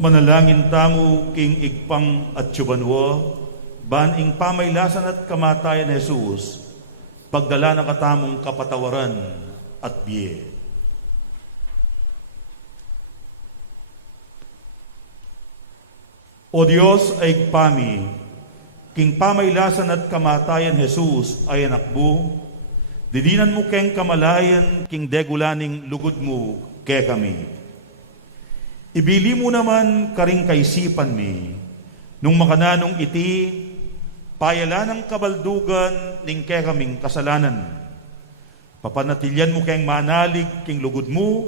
Manalangin tamo king igpang at tsubanwa, ban ing pamaylasan at kamatayan ni Jesus, pagdala na katamong kapatawaran at biye. O Diyos ay igpami, king pamaylasan at kamatayan Jesus ay anakbo, didinan mo keng kamalayan king degulaning lugod mo ke kami. Ibili mo naman karing kaisipan mi, nung makananong iti, payala ng kabaldugan ning ke kaming kasalanan. Papanatilyan mo keng manalig king lugod mo,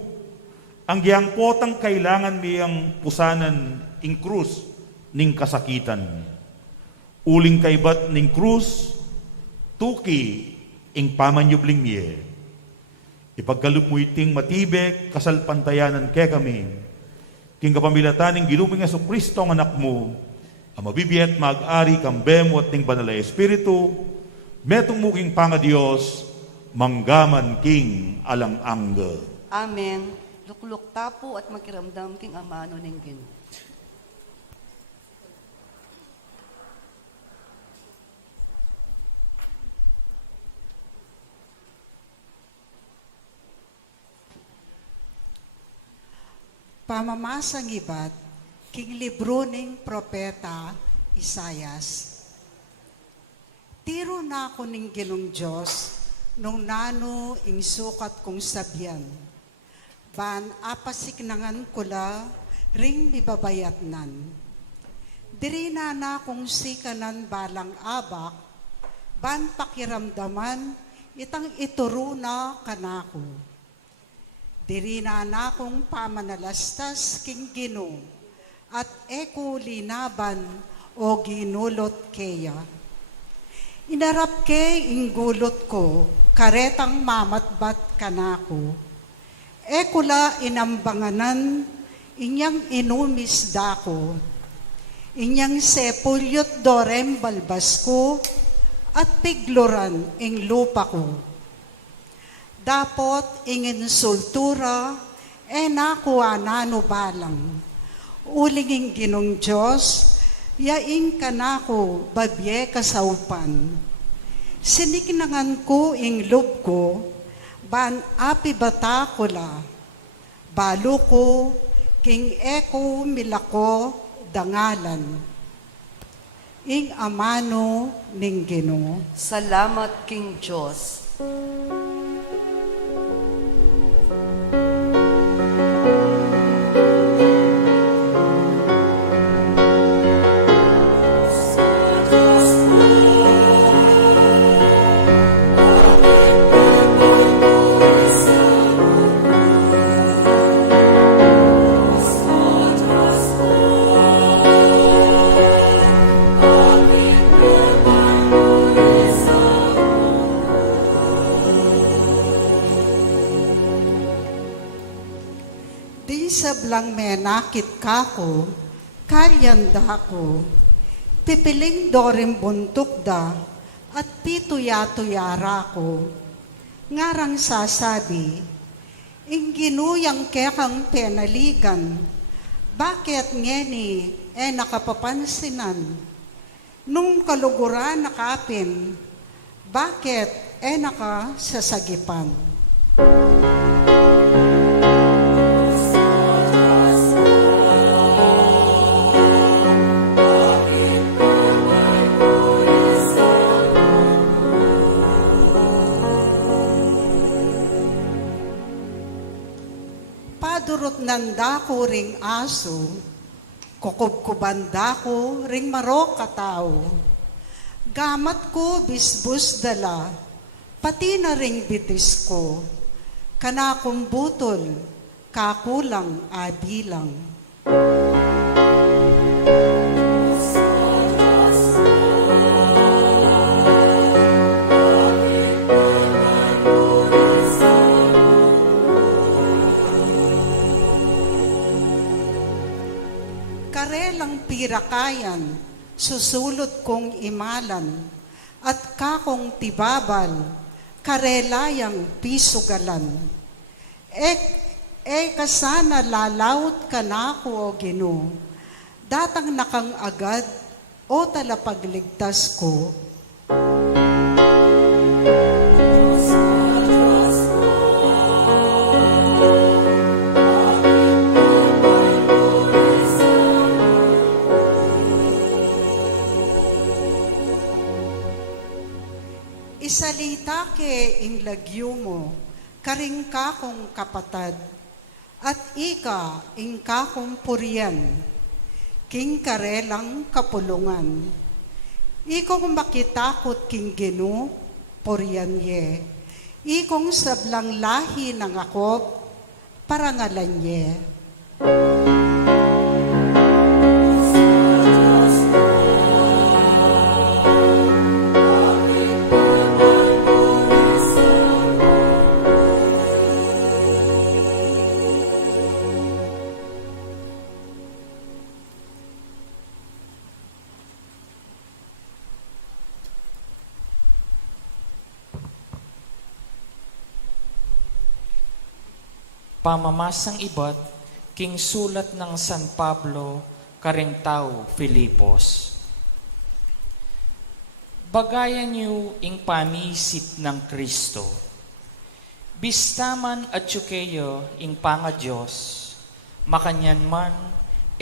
ang giyangpotang kailangan mi ang pusanan ing krus ning kasakitan. Uling kaybat ning krus, tuki ing pamanyubling miye. Ipagkalup mo iting matibek, kasalpantayanan ke kami, king kapamilatan ng ginuping Jesucristo ang anak mo, ang mabibiyat mag-ari kambemo at ning banal na Espiritu, metong muking panga-Diyos, manggaman king alang-angga. Amen. Lukluk tapo at makiramdam king amano ning Ginoo. Pamamasang ibat, king libro ning propeta Isayas. Tiro na ako ning Ginong Diyos, nung nano ing sukat kong sabyan. Ban apasignangan ko la, ring bibabayatnan. Diri na kong sikanan balang abak, ban pakiramdaman, itang ituro na kanako. Diri na kong pamanalastas king Ginoo, at eko linaban o ginulot keya. Inarap ke inggulot ko, karetang mamatbat kanako. Eko la inambanganan, inyang inumis dako. Inyang sepulyot dorem balbas ko, at pigloran ing lupa ko. Dapot ingin sultura, nakuha nano balang. Ulinging Ginong Diyos, yaing kanako babye kasaupan. Siniknangan ko ing loob ko, ban api bata ko la. Balo ko, king eko milako dangalan. Ing amano ning Ginoo. Salamat, King Diyos. Di sablang menakit kako, kalyanda ko, pipiling dorim buntuk da, at pituyatuyara ko. Ngarang sasabi, ingginuyang kekang penaligan, bakit ngeni nakapapansinan? Nung kaluguran nakapin, bakit nakasasagipan? Padurot nanda ko ring aso, kukubkubanda ko ring marok katao. Gamat ko bisbus dala, pati na ring bitis ko. Kanakong butol, kakulang abilang. Karelang pirakayan, susulot kong imalan, at kakong tibabal, karelayang pisugalan. Kasana lalaut ka na ako o Ginoo, datang nakang agad o talapagligtas ko. Isalita ke ing lagyo mo, karing kakong kapatad, at ika ing kakong purian, king karelang kapulungan. Ikong makitakot king Ginoo, purian ye, ikong sablang lahi ng akop, parangalan ye. Pamamasang ibat, king sulat ng San Pablo, karing tao Filipos. Bagayan niyo ing pamisit ng Kristo. Bistaman at yukeyo ing panga Diyos, makanyan man,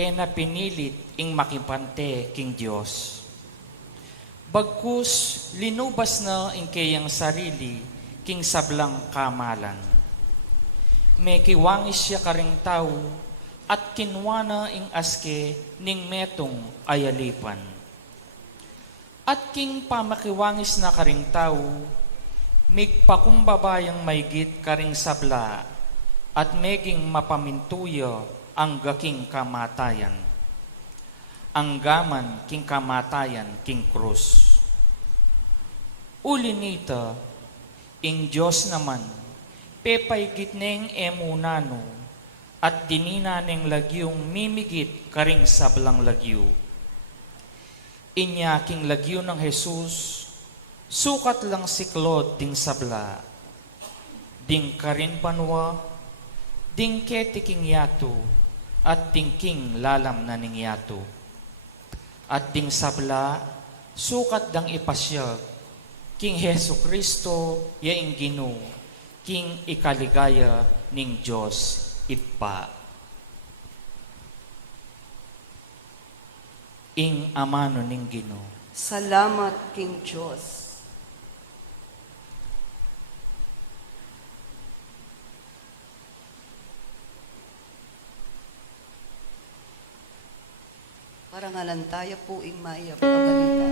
na pinilit ing makipante king Diyos. Bagkus, linubas na ing kayang sarili, king sablang kamalan. May kiwangis siya karing tao, at kinwana ing aske ning metong ayalipan. At king pamakiwangis na karing tao, migpakumbabayang maygit karing sabla, at meging mapamintuyo ang gaking kamatayan. Ang gaman king kamatayan king krus. Uli nita, ing Diyos naman, pepay gitneng emunano, at dinina ng lagyong mimigit karing sablang lagyo. Inya king lagyo ng Jesus, sukat lang siklod ding sabla, ding karin panwa, ding ketiking yato, at ding king lalam na ning yato. At ding sabla, sukat dang ipasyag, king Hesu Kristo yaing Gino, king ikaligaya ning Diyos ipa. Ing amano ning Gino. Salamat, King Diyos. Parangalan tayo po ing maiyak pagalita.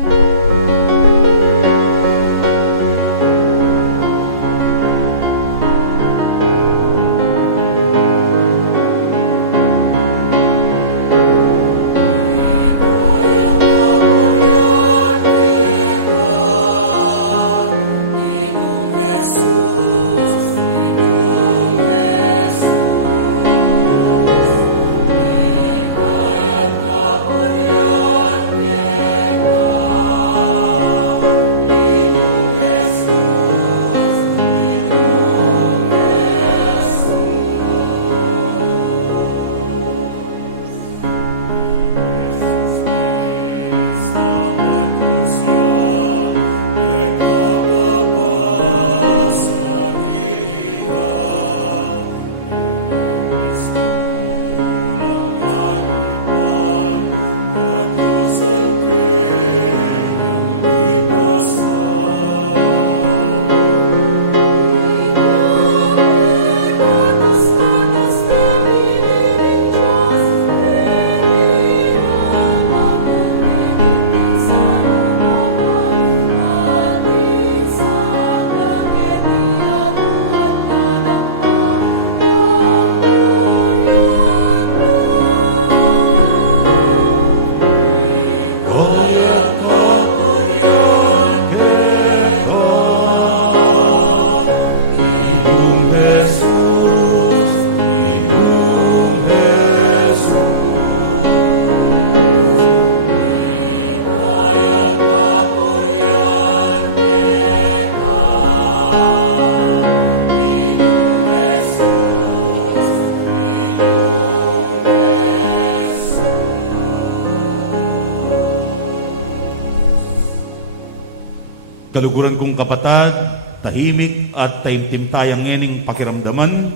Kaluguran kong kapatad, tahimik at taimtim-tayang ngening pakiramdaman,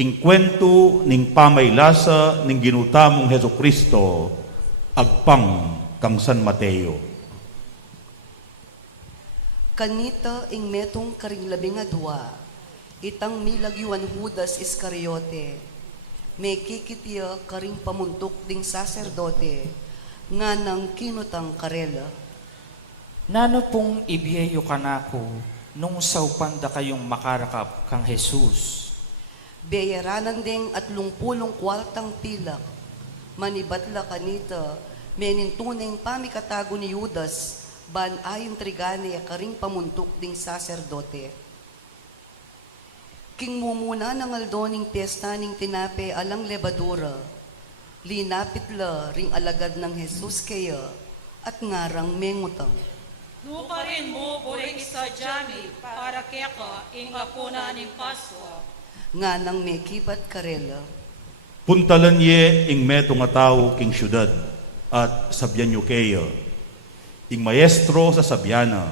ing kwento ning pamaylasa ning ginutamong Heso Kristo, agpang kang San Mateo. Kanita ing metong karing labing adwa, itang milagyuan Judas Iscariote, may kikitiya karing pamuntok ding saserdote, nga nang kinutang karela. Nano pong ibiyeyo kanako nung saupanda kayong makarakap kang Jesus. Beyeranan ding at lungpulong kwartang pilak, manibatla kanita, menin tuneng pamikatago ni Judas, ban ayon trigani karing pamuntok ding saserdote. King mumuna ng aldoning piyesta ning tinape alang lebadura, linapit la ring alagad ng Jesus kaya, at ngarang mengutang. Nukarin mo buring isa jami para keka ingapuna ni Paswa. Nga nang may kibat karela. Puntalan ye ing meto nga tao king syudad at sabyan yu kayo. Ing maestro sa sabyana.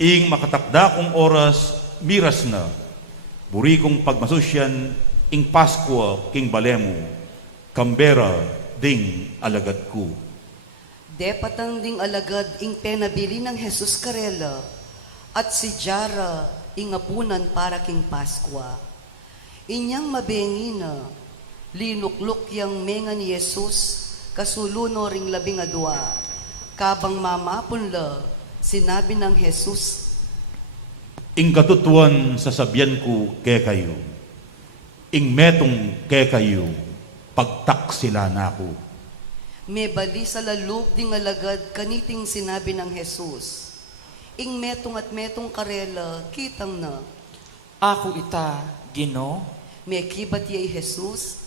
Ing makatakda kong oras miras na. Buri kong pagmasusyan ing Pasko king balemo. Kambera ding alagad ko. Depatang ding alagad ing penabili ng Jesus Karela, at si Jara ing apunan para king Paskwa. Inyang mabengi na, linuklok yang menga ni Jesus, kasuluno ring 12, kabang mamapunla, sinabi ng Jesus, Ing katutuan sasabihan ko kay kayo, ing metong kay kayo, pagtaksila na ako. may bali sa lalug ding alagad kaniting sinabi ng Jesus, ing metong at metong karela, kitang na, Ako ita, Gino, may kibat yay Jesus,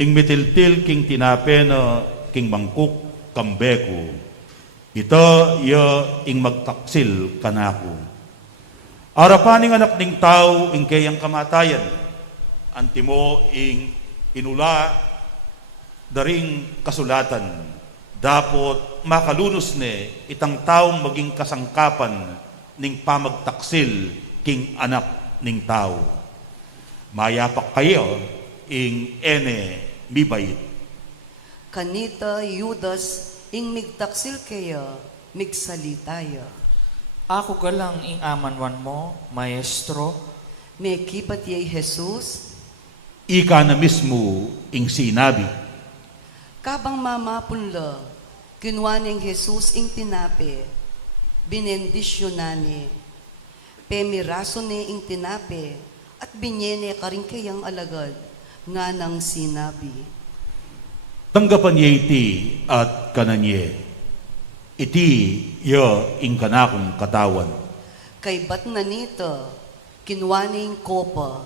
Ing mitiltil king tinapena king mangkuk kambeko, ita ya ing magtaksil kanako. Arapaning anak ning tao ing kayang kamatayan, antimo ing inula daring kasulatan, dapot makalunos ne itang taong maging kasangkapan ning pamagtaksil king anak ning tao. Mayapak kayo ing ene mibait. kanita Judas ing migtaksil kaya, migsalitaya. ako galang ing amanwan mo, Maestro, May kibat yay Jesus, Ika na mismo ing sinabi, kabang mamapunla, kinwaning Jesus ing tinape, binendisyonani, pemiraso ne ing tinape, at binyene karing kayang alagad, nga nang sinabi, tanggapan niya iti at kananye, iti ya ing kanakong katawan. kay bat na nito, kinwaning kopa,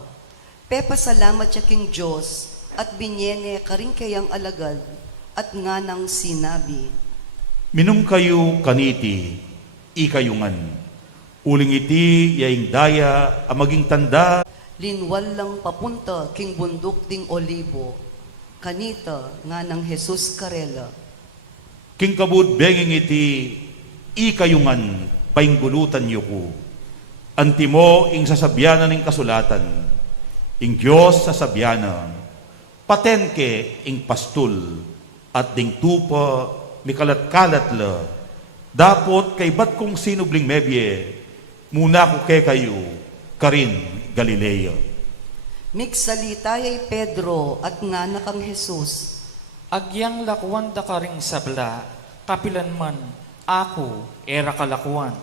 pepasalamat siya king Diyos, at binyene karing kayang alagad, at nga nang sinabi, Minum kayo kaniti, ikayungan. Uling iti yaing daya ang maging tanda, linwal lang papunta king bundok ding olibo, kanita nga ng Jesus Karela. king kabud benging iti ikayungan painggulutan niyo ko. Antimo ing sasabyanan ing kasulatan, ing Diyos sasabyanan, patenke ing pastul, at ding tupa mikalat-kalat la, dapot kay bat kong sinubling mebye, muna ko kay kayo, karin Galileo. Migsalitayay Pedro at nga nakang Jesus, agyang lakwan da ka ring sabla, kapilan man, ako, era kalakwan.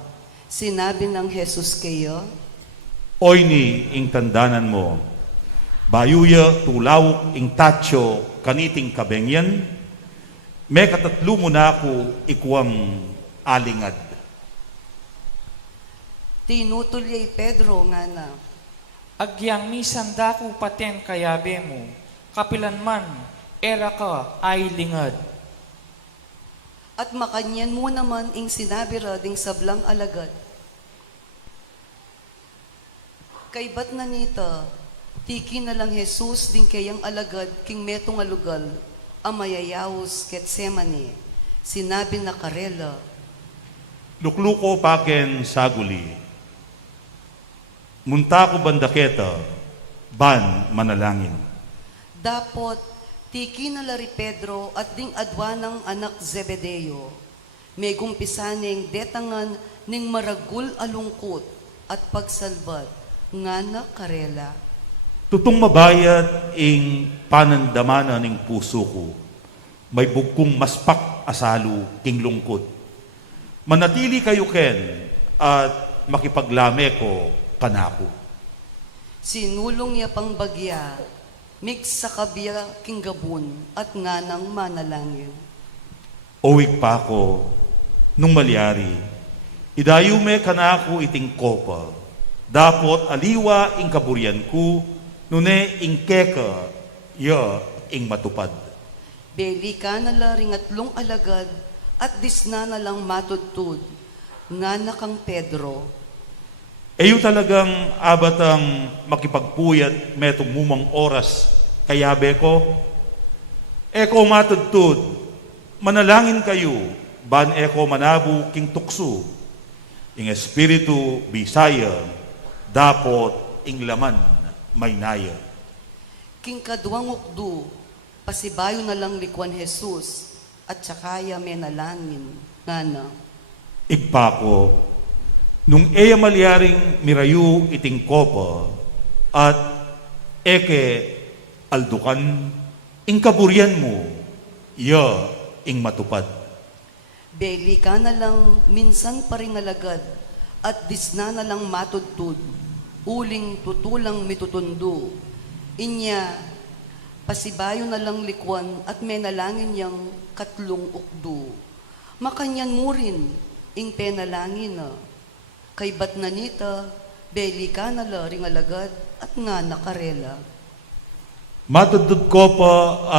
sinabi ng Jesus kayo, Oy ni ing tandanan mo, bayuya tulawok ing tatsyo kaniting kabengyan, may katatlo mo na ako ikwang alingad. tinutulyay Pedro nga na, Agyang misan dako paten kayabe mo, kapilan man, era ka ay lingad. at makanyan mo naman ing sinabi ra ding sablang alagad. Kay bat na nita, tiki na lang Jesus ding kayang alagad king metong alugal, amayayawos Getsemane, sinabi na karela, Lukluko paken saguli, munta ko bandaketa, ban manalangin. dapot tiki na lari Pedro at ding adwanang anak Zebedeo, may gumpisaning detangan ning maragul alungkot at pagsalbat, nga na karela. Tutong mabayat ing panandamana ning puso ko, may bugkong maspak asalo king lungkot. Manatili kayo ken at makipaglame ko kanako. Sinulong niya pang bagya, mix sa kabya king gabun at nga nang manalangin. Uwig pa ako nung malyari, idayume kanako iting kopa, dapot aliwa ing kaburyan ko, nune ing keka, ya ing matupad. Beli ka na laring atlong alagad at disna na lang matudtud, nga na kang Pedro. Eyo talagang abatang makipagpuyat metong mumang oras kayabe ko. Eko matudtud, manalangin kayo, ban eko manabu king tukso. Ing espiritu bisaya, dapot ing laman may naya. King kadwang ukdu, pasibayo na lang likwan Jesus, at sakaya menalangin, ngana. Igpako, nung eya malyaring mirayu iting kopa, at eke aldukan, ing kaburian mo, iya ing matupad. Beli ka na lang minsan pa ring alagad, at disna na lang matudtud, uling tutulang mitutundo. Inya, pasibayo na lang likwan at menalangin yang katlong ukdo. Makanyan mo rin, ing penalangin na. Kay bat na nita, beli ka na la ring alagad at nga nakarela. Matudud ko pa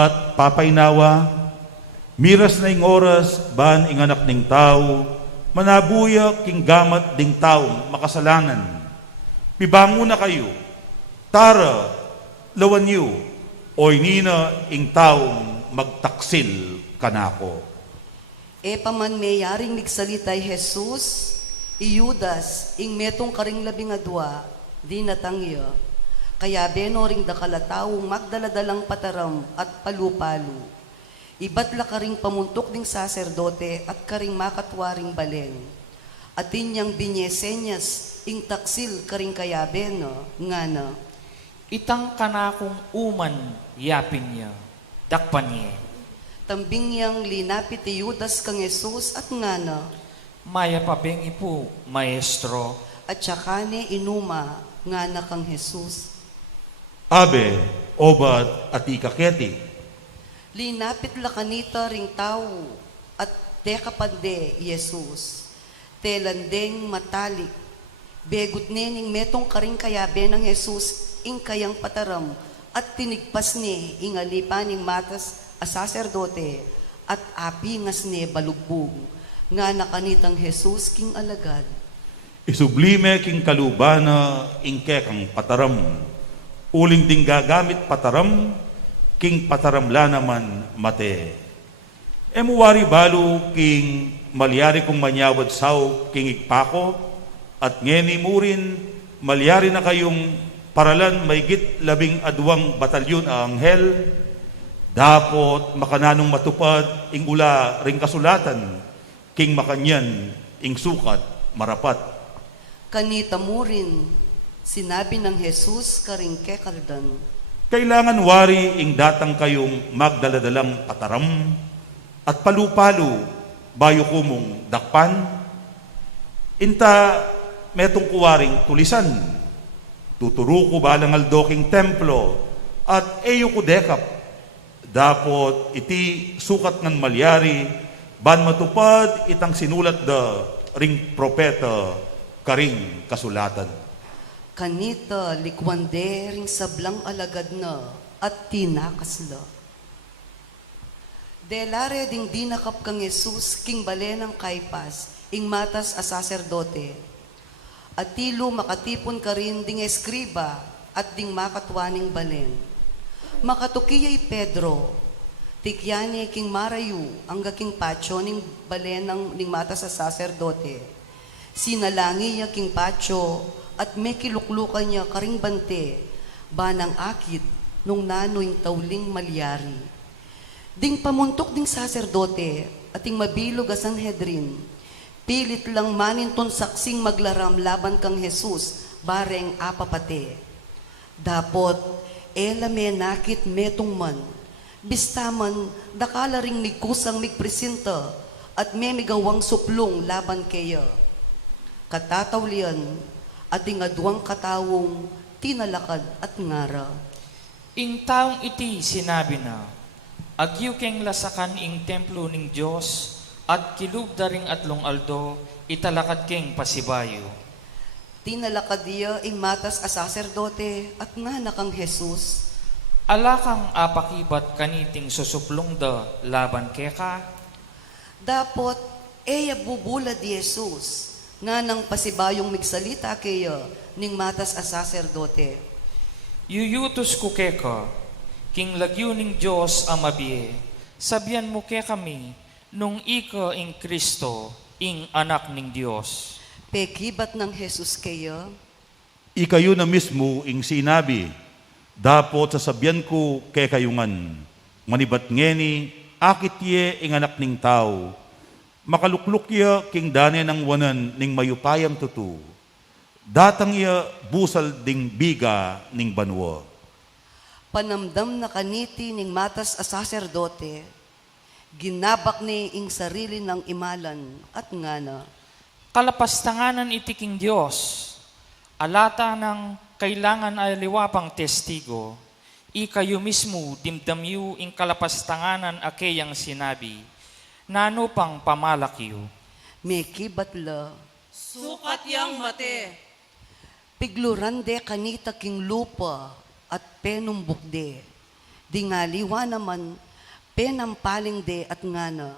at papainawa, miras na ing oras, ban ing anak ning tao, manabuya king gamat ding taong makasalanan. Pibango na kayo, tara, lawan yu, oy nina ing taong magtaksil kanako. E paman mayaring migsalitay Jesus, iyudas, ing metong karing labingadwa, di natangya. Kaya beno ring dakalatawong magdaladalang pataram at palupalu. Ibat la karing pamuntok ding saserdote at karing makatwaring balen. At inyang binyesenyas, ing taksil karing kaya beno, ngana. Itang kanakong uman yapin niya, dakpan niya. Tambing yang linapit ti Judas kang Jesus at ngana. Maya pabengi po, maestro. At saka ni inuma, ngana kang Jesus. Abe, obat at ikaketi. Linapit la kanita ring tao at tekapande Jesus. Telandeng matalik. Begot nening metong karing kayabe ng Jesus ing kayang pataram at tinigpas ni ing alipaning matas a saserdote at api ngas ni balugbog. Nga nakanitang Jesus king alagad. Isublime king kalubana ing kekang pataram. Uling ding gagamit pataram, king pataramla naman mate. Emuwari balo king malyari kong manyawad saw king igpako, at ngeni mo rin malyari na kayong paralan maygit 12 batalyon ang anghel, dapot makananong matupad ing ula ring kasulatan, king makanyan ing sukat marapat. Kanita mo rin, sinabi ng Jesus karing kekaldan. Kailangan wari ing datang kayong magdaladalang pataram at palu-palo bayo kumong dakpan. Inta metong kuwaring tulisan. Tuturo ko balang aldoking templo at eyo ko dekap. Dapot iti sukat ng malyari ban matupad itang sinulat da ring propeta karing kasulatan. Kanita likwande ring sablang alagad na at tinakasla. Delare ding dinakap kang Jesus king bale ng Kaypas ing matas a saserdote. At tilo makatipon ka rin ding eskriba at ding makatwaning balen. Makatukiyay Pedro, tikyani king marayu ang gaking patyo ning balen ning matas a saserdote. Sinalangi niya king patyo at may kiluklukan niya karing bante, banang akit nung nanoing tauling malyari. Ding pamuntok ding saserdote at ding mabilog a Sanhedrin, pilit lang maninton saksing maglaram laban kang Jesus, bareng apapate. Dapot, ela me nakit metong man, bistaman dakala ring migkusang migpresinta at may migawang suplong laban kaya. Katatawlian, at ingadwang katawong tinalakad at ngara. Ing taong iti sinabi na, agyu keng lasakan ing templo ning Diyos, at kilubda ring atlong aldo, italakad keng pasibayo. Tinalakad niya ing matas a saserdote at nga nakang Jesus. Alakang apakibat kaniting susuplong da laban keka, Dapot, eya bubula di Jesus, nga nang pasibayong migsalita kaya ning matas a saserdote. yuyutos ko keka, king lagyo ning Diyos amabiye, sabihan mo ke kami, nung ika ing Kristo, ing anak ning Diyos. Pekibat ng Jesus kaya, Ikayo na mismo ing sinabi, dapot sasabihan ko kay kayungan, Manibat ngeni, akit ye ing anak ning tao, makalukluk ya king dane ng wanan ning mayupayam tutu, datang ya busal ding biga ning banwa. Panamdam na kaniti ning matas a saserdote, ginabak ni ing sarili ng imalan at ngana. Kalapastanganan itiking Diyos, alata ng kailangan ay liwapang testigo, ikayo mismo dimdamyu ing kalapastanganan akeyang sinabi, nano pang pamalakyo. May kibatla, Sukat yang mate, piglurande kanita king lupa at penumbukde, dingaliwa naman penampaling de at ngana.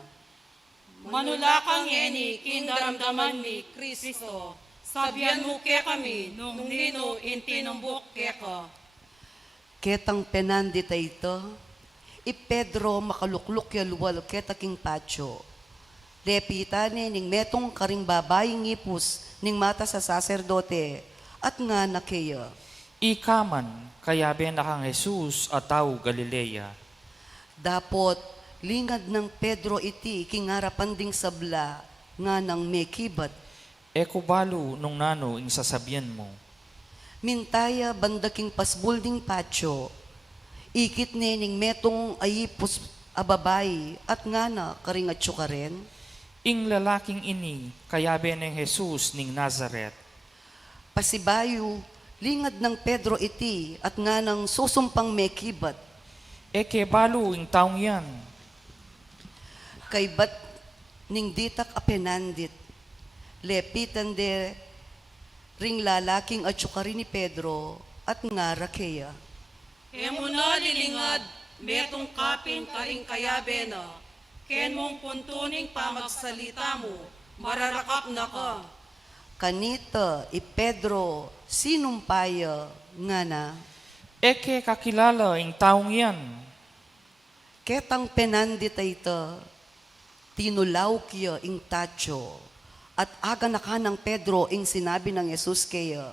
manulakang eni kindaramdaman mi Kristo. Sabihan mo ke kami nung nino intinumbok ke ka. Ketang penandita ito, Pedro makalukluk yaluwal keta king patyo. Lepitane ning metong karing babaying ipus ning mata sa saserdote at nga nakeya. Ikaman, kaya benakang Jesus at tao Galilea. Dapot lingad ng Pedro iti kingarapan ding sabla nga nang mekibat. Eko balo nung nano ing sasabihan mo. Mintaya bandaking pasbul ding patyo. Ikit ning metong ayipus ababay at nga na karingatso ka rin. Ing lalaking ini, kaya beneng Jesus ning Nazaret. Pasibayo, lingad ng Pedro iti at nga nang susumpang mekibat. Eke balo ing taong yan. Kay bat ning ditak apenandit. Lepitan de ring lalaking at syukari ni Pedro at nga rakeya. Emo na lilingad, metong kapin karing kayabe na. Ken mong puntuning pamagsalita mo, mararakap na ka. Kanita Pedro sinumpaya nga na. Eke kakilala ing taong yan. Ketang penandita ita, tinulaw kiya ing tacho, at aga na ka ng Pedro ing sinabi ng Jesus kaya,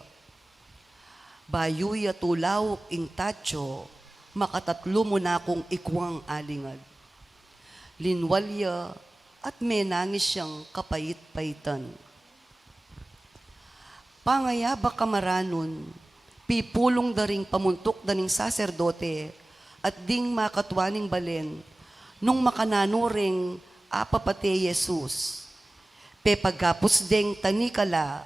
bayuya tulaw ing tacho, makatatlo mo na akong ikwang alingad. Linwalya at menangis siyang kapait-paitan. Pangayaba kamaranon, pipulong daring pamuntok daning saserdote at ding makatwaning balen nung makananuring apapate Jesus. Pepagapos ding tanikala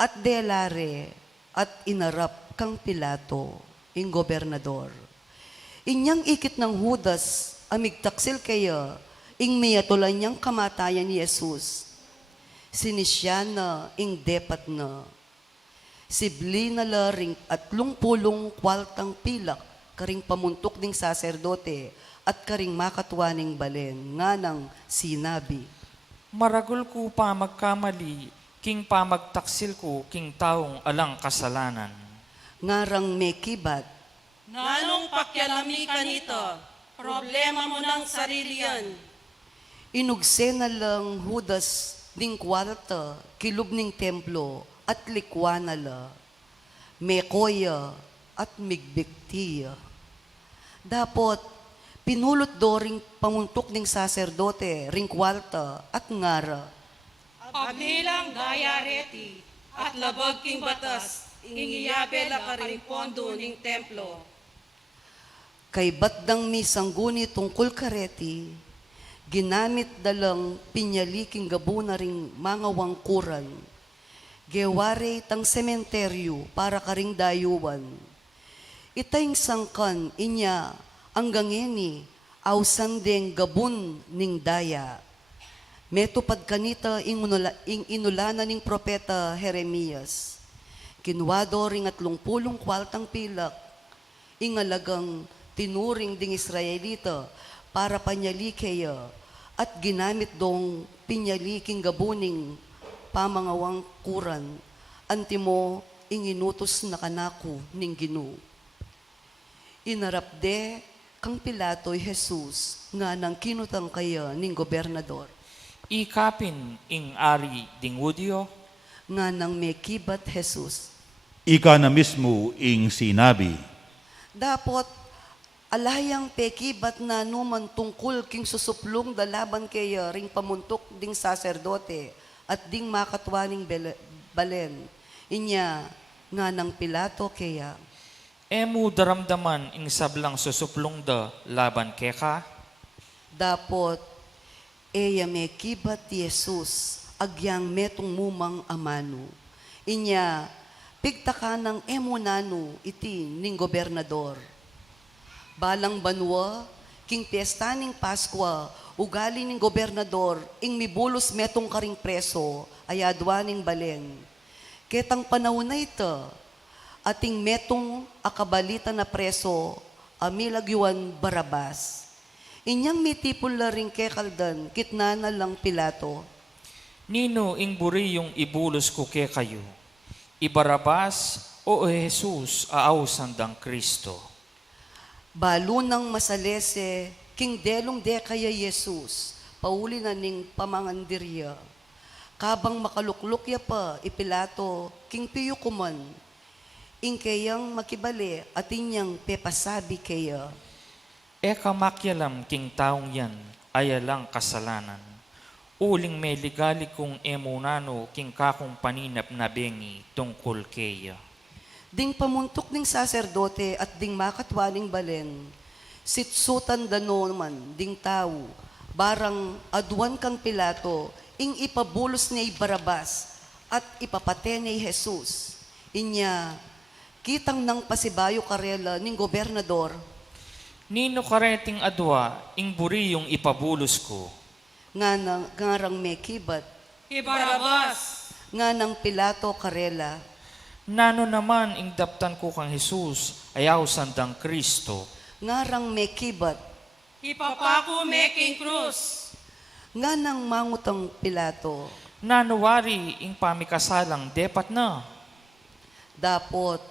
at delare at inarap kang Pilato, ing gobernador. Inyang ikit ng Judas, amigtaksil kaya, ing miyatulan niyang kamatayan ni Jesus. Sinisyana ing depat na. Sibli na laring at lungpulong kwaltang pilak, karing pamuntok ding saserdote, at karing makatwaning balen, nga nang sinabi. Maragol ko pa magkamali, king pamagtaksil ko, king taong alang kasalanan. Ngarang mekibat, Nanong pakyalami ka nito, problema mo ng sarili yan. inugse na lang Judas ding kwarta, kilub ning templo, at likwa na la, mekoya at migbiktiya. Dapot, pinulot do ring pamuntok ning saserdote, ring kwarta, at ngara. Pagnilang dayareti at labag king batas, ingiyabela ka rin pondo ning templo. Kay batdang mi sangguni tungkol kareti, ginamit dalang pinyaliking gabuna ring mga wangkuran, geware tang sementeryo para karing dayuan. Itayng sangkan inya ang gangeni, awsan deng gabun ning daya. Metupad kanita ing inulana ning propeta Jeremias. Kinwado ring at lungpulong kwaltang pilak, ingalagang tinuring ding Israelita para panyalikaya at ginamit dong pinyaliking gabuning pamangawang kuran, antimo inginutos na kanako ning Ginoo. Inarapde kang Pilato'y Jesus nga nang kinutang kaya ning gobernador, Ikapin ing ari ding Udyo, nga nang mekibat Jesus. Ika na mismo ing sinabi, Dapot Alayang pekibat na numan tungkol king susuplong dalaban kaya ring pamuntok ding saserdote at ding makatwaning balen. Inya nga ng Pilato kaya. Emu daramdaman ing sablang susuplong da laban keka. Dapot, eya me kibat ti Jesus, agyang metong mumang amano. Inya, pigtaka ng emunano iti ning gobernador. Balang banwa, king piyesta ning Paskwa, ugali ning gobernador, ing mibulos metong karing preso, ayadwa ning baleng. Ketang panahon na ito, ating metong akabalita na preso, amilagyuan Barabas. Inyang mitipul na rin kekaldan, kitna na lang Pilato. Nino ing buri yung ibulos ko ke kayo. Ibarabas o Jesus aaw sandang Kristo. Balo ng masalese, king delong de kaya Jesus, pauli na ning pamangandirya. Kabang makaluklukya pa, ipilato, king piyukuman, ing kayang makibali at inyang pepasabi kaya. Eka makyalam king taong yan, ayalang kasalanan. Uling may ligali kong emunano king kakong paninap na bengi tungkol kaya. Ding pamuntok ning saserdote at ding makatwaning balen, sitsutan dano man ding tao, barang aduan kang Pilato, ing ipabulos niya Barabas at ipapate ni Jesus. Inya, kitang ng pasibayo karela ning gobernador, Nino kareting adwa ing buri yung ipabulos ko. ngarang may kibat, Ibarabas, nga ng Pilato karela, Nano naman ing daptan ko kang Jesus ayaw sandang Kristo. ngarang may kibat, ipapako meking krus. nga ng mangutang Pilato, Nanuwari ing pamikasalang depat na. dapot,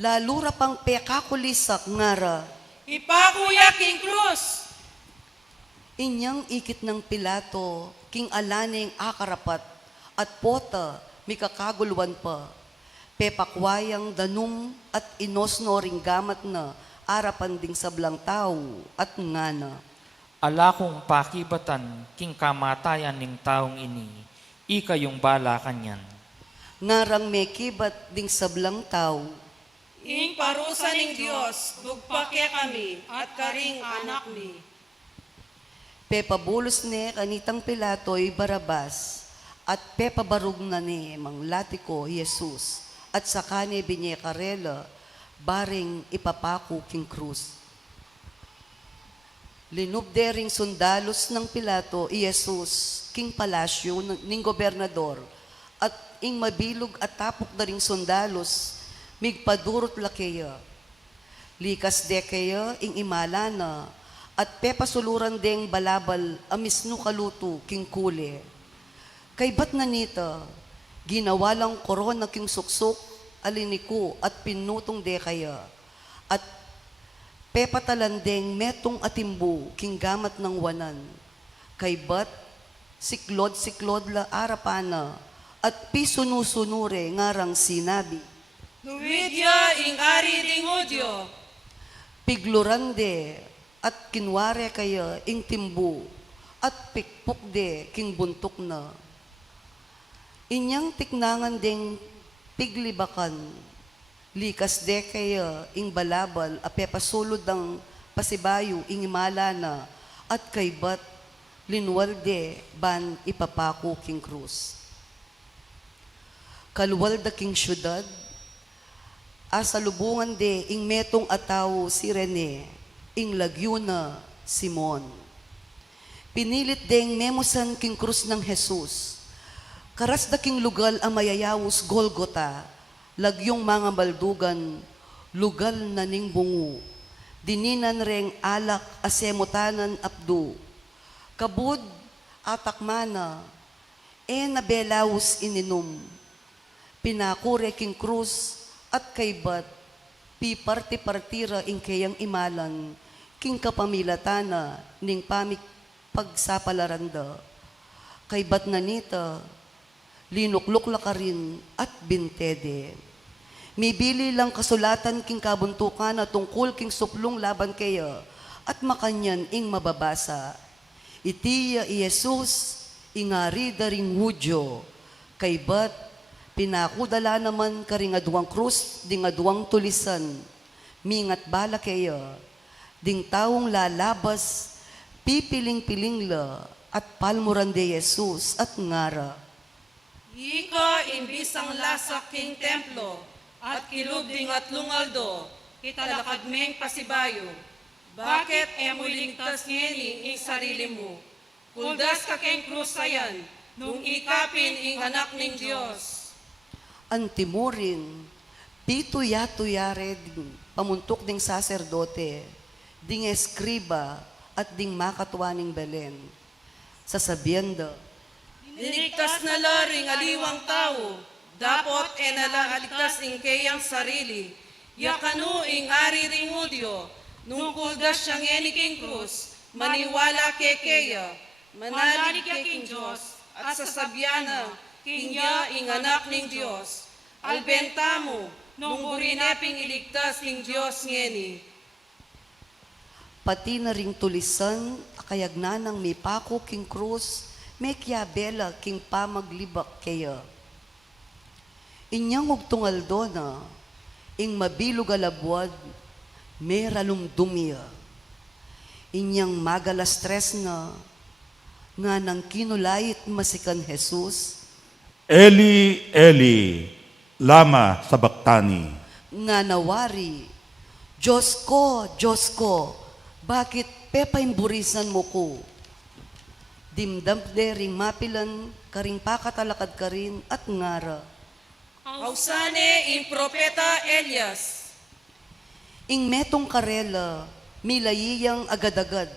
lalura pang pekakulisak ngara, Ipakuya king krus. inyang ikit ng Pilato, king alaning akarapat, at pota, mikakaguluan pa, pepakwayang danum at inosno ring gamat na, arapan ding sablang tao, at ngana. Ala kong pakibatan king kamatayan ning taong ini, ika yung bala kanyan. Ngarang may kibat ding sablang tao, Ing parusa ning Dios, dugpakya kami at karing anak ni. pepabulos ni kanitang Pilato'y Barabas, at pepabarug na ni mang latiko Jesus, at saka ni binye karela, baring ipapako king krus. Linubdering sundalos ng Pilato, Jesus, king palasyo ning gobernador, at ing mabilog at tapok na ring sundalos, migpadurot lakeya. Likas de kaya ing imala na, at pepasuluran deng balabal amisno kaluto king kule. Kay bat na nita, ginawalang korona king suksok, aliniko at pinutong de kaya. At pepatalandeng metong atimbo king gamat ng wanan. Kay bat, siklod la arapana, at pisunusunure ngarang sinabi. Nuwidya ing ari ding udyo. Piglurande at kinware kaya ing timbo at pikpok de king buntok na. Inyang tiknangan ding piglibakan, likas de kaya ing balabal a pepasulod ng pasibayo ing imala na at kaybat linwal de ban ipapako king krus. Kalwal da king syudad, asalubungan de ing metong ataw si Rene, ing Lagyuna, Simon. Pinilit deng memosan king krus ng Jesus. Karas da king lugal ang mayayawos Golgota, lagyong mga baldugan, lugal na ning bungu. Dininan reng alak asemutanan apdu. Kabud atakmana, nabelawos ininom. Pinakure king krus at kaybat, piparti-partira ing kayang imalan, king kapamilatana, ning pamik pagsapalaranda. Kaybat na nita, linukluk la ka rin at bintede. Mibili lang kasulatan king kabuntukan na tungkol king suplong laban kaya at makanyan ing mababasa. Itiya Jesus ingari daring Hudyo kay bat pinakudala naman karingaduang krus dingaduang tulisan mingat bala kaya ding taong lalabas pipiling-piling la at palmuran de Jesus at ngara. Ika imbisang lasak king templo, at kilubding at lungaldo, kitalakadmeng pasibayo. Bakit emo'y ligtas ngeni ing sarili mo? Kuldas ka king krusayan, nung ikapin ing anak ning Diyos. Antimurin, pituya-tuyare ding pamuntok ding saserdote, ding eskriba, at ding makatwaning Belen. Sasabienda, Niligtas na laring aliwang tao, dapot nalaaligtas ing kayang sarili. Yakanu ing ari ring Hudyo, nung kuldas siyang ngeni king krus, maniwala kekeya, manalig ya king Diyos, at sasabyana, king ya ing anak ning Diyos. Albenta mo, nung burinaping iligtas king Diyos ngeni. pati na ring tulisan, akayagnanang may pako king krus, may kiabela king pamaglibak kaya. Inyang ugtungal na, ing mabilog alabwad, may ralumdumya. Inyang magalastres na, nga nang kinulayit masikan Jesus, Eli, Eli, lama sabaktani. nga nawari, Diyos ko, bakit pepaimburisan mo ko? Dimdamde ring mapilan, karing pakatalakad ka rin at ngara. Hausane ing propeta Elias, Ing metong karela, milayiyang agad-agad,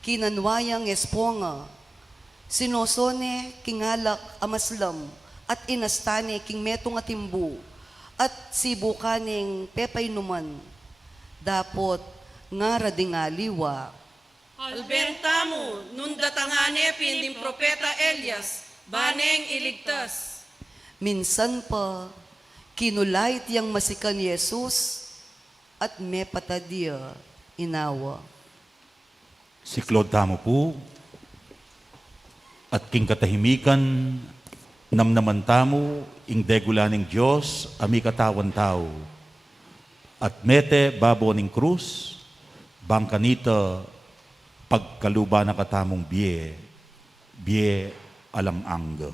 kinanwayang esponga, sinosone kingalak amaslam, at inastane king metong atimbu, at sibukaning pepainuman, dapot ngara ding aliwa. albenta mo, nung datangane pindim propeta Elias, baneng iligtas. Minsan pa, kinulayt yang masikan Jesus, at me patadya inawa. Si Claude tamo po, at king katahimikan, namnaman tamo, ing degulaning Diyos, ami katawan tao. At mete babo ning krus, bangkanita, pagkaluba na katamong biye alang angga.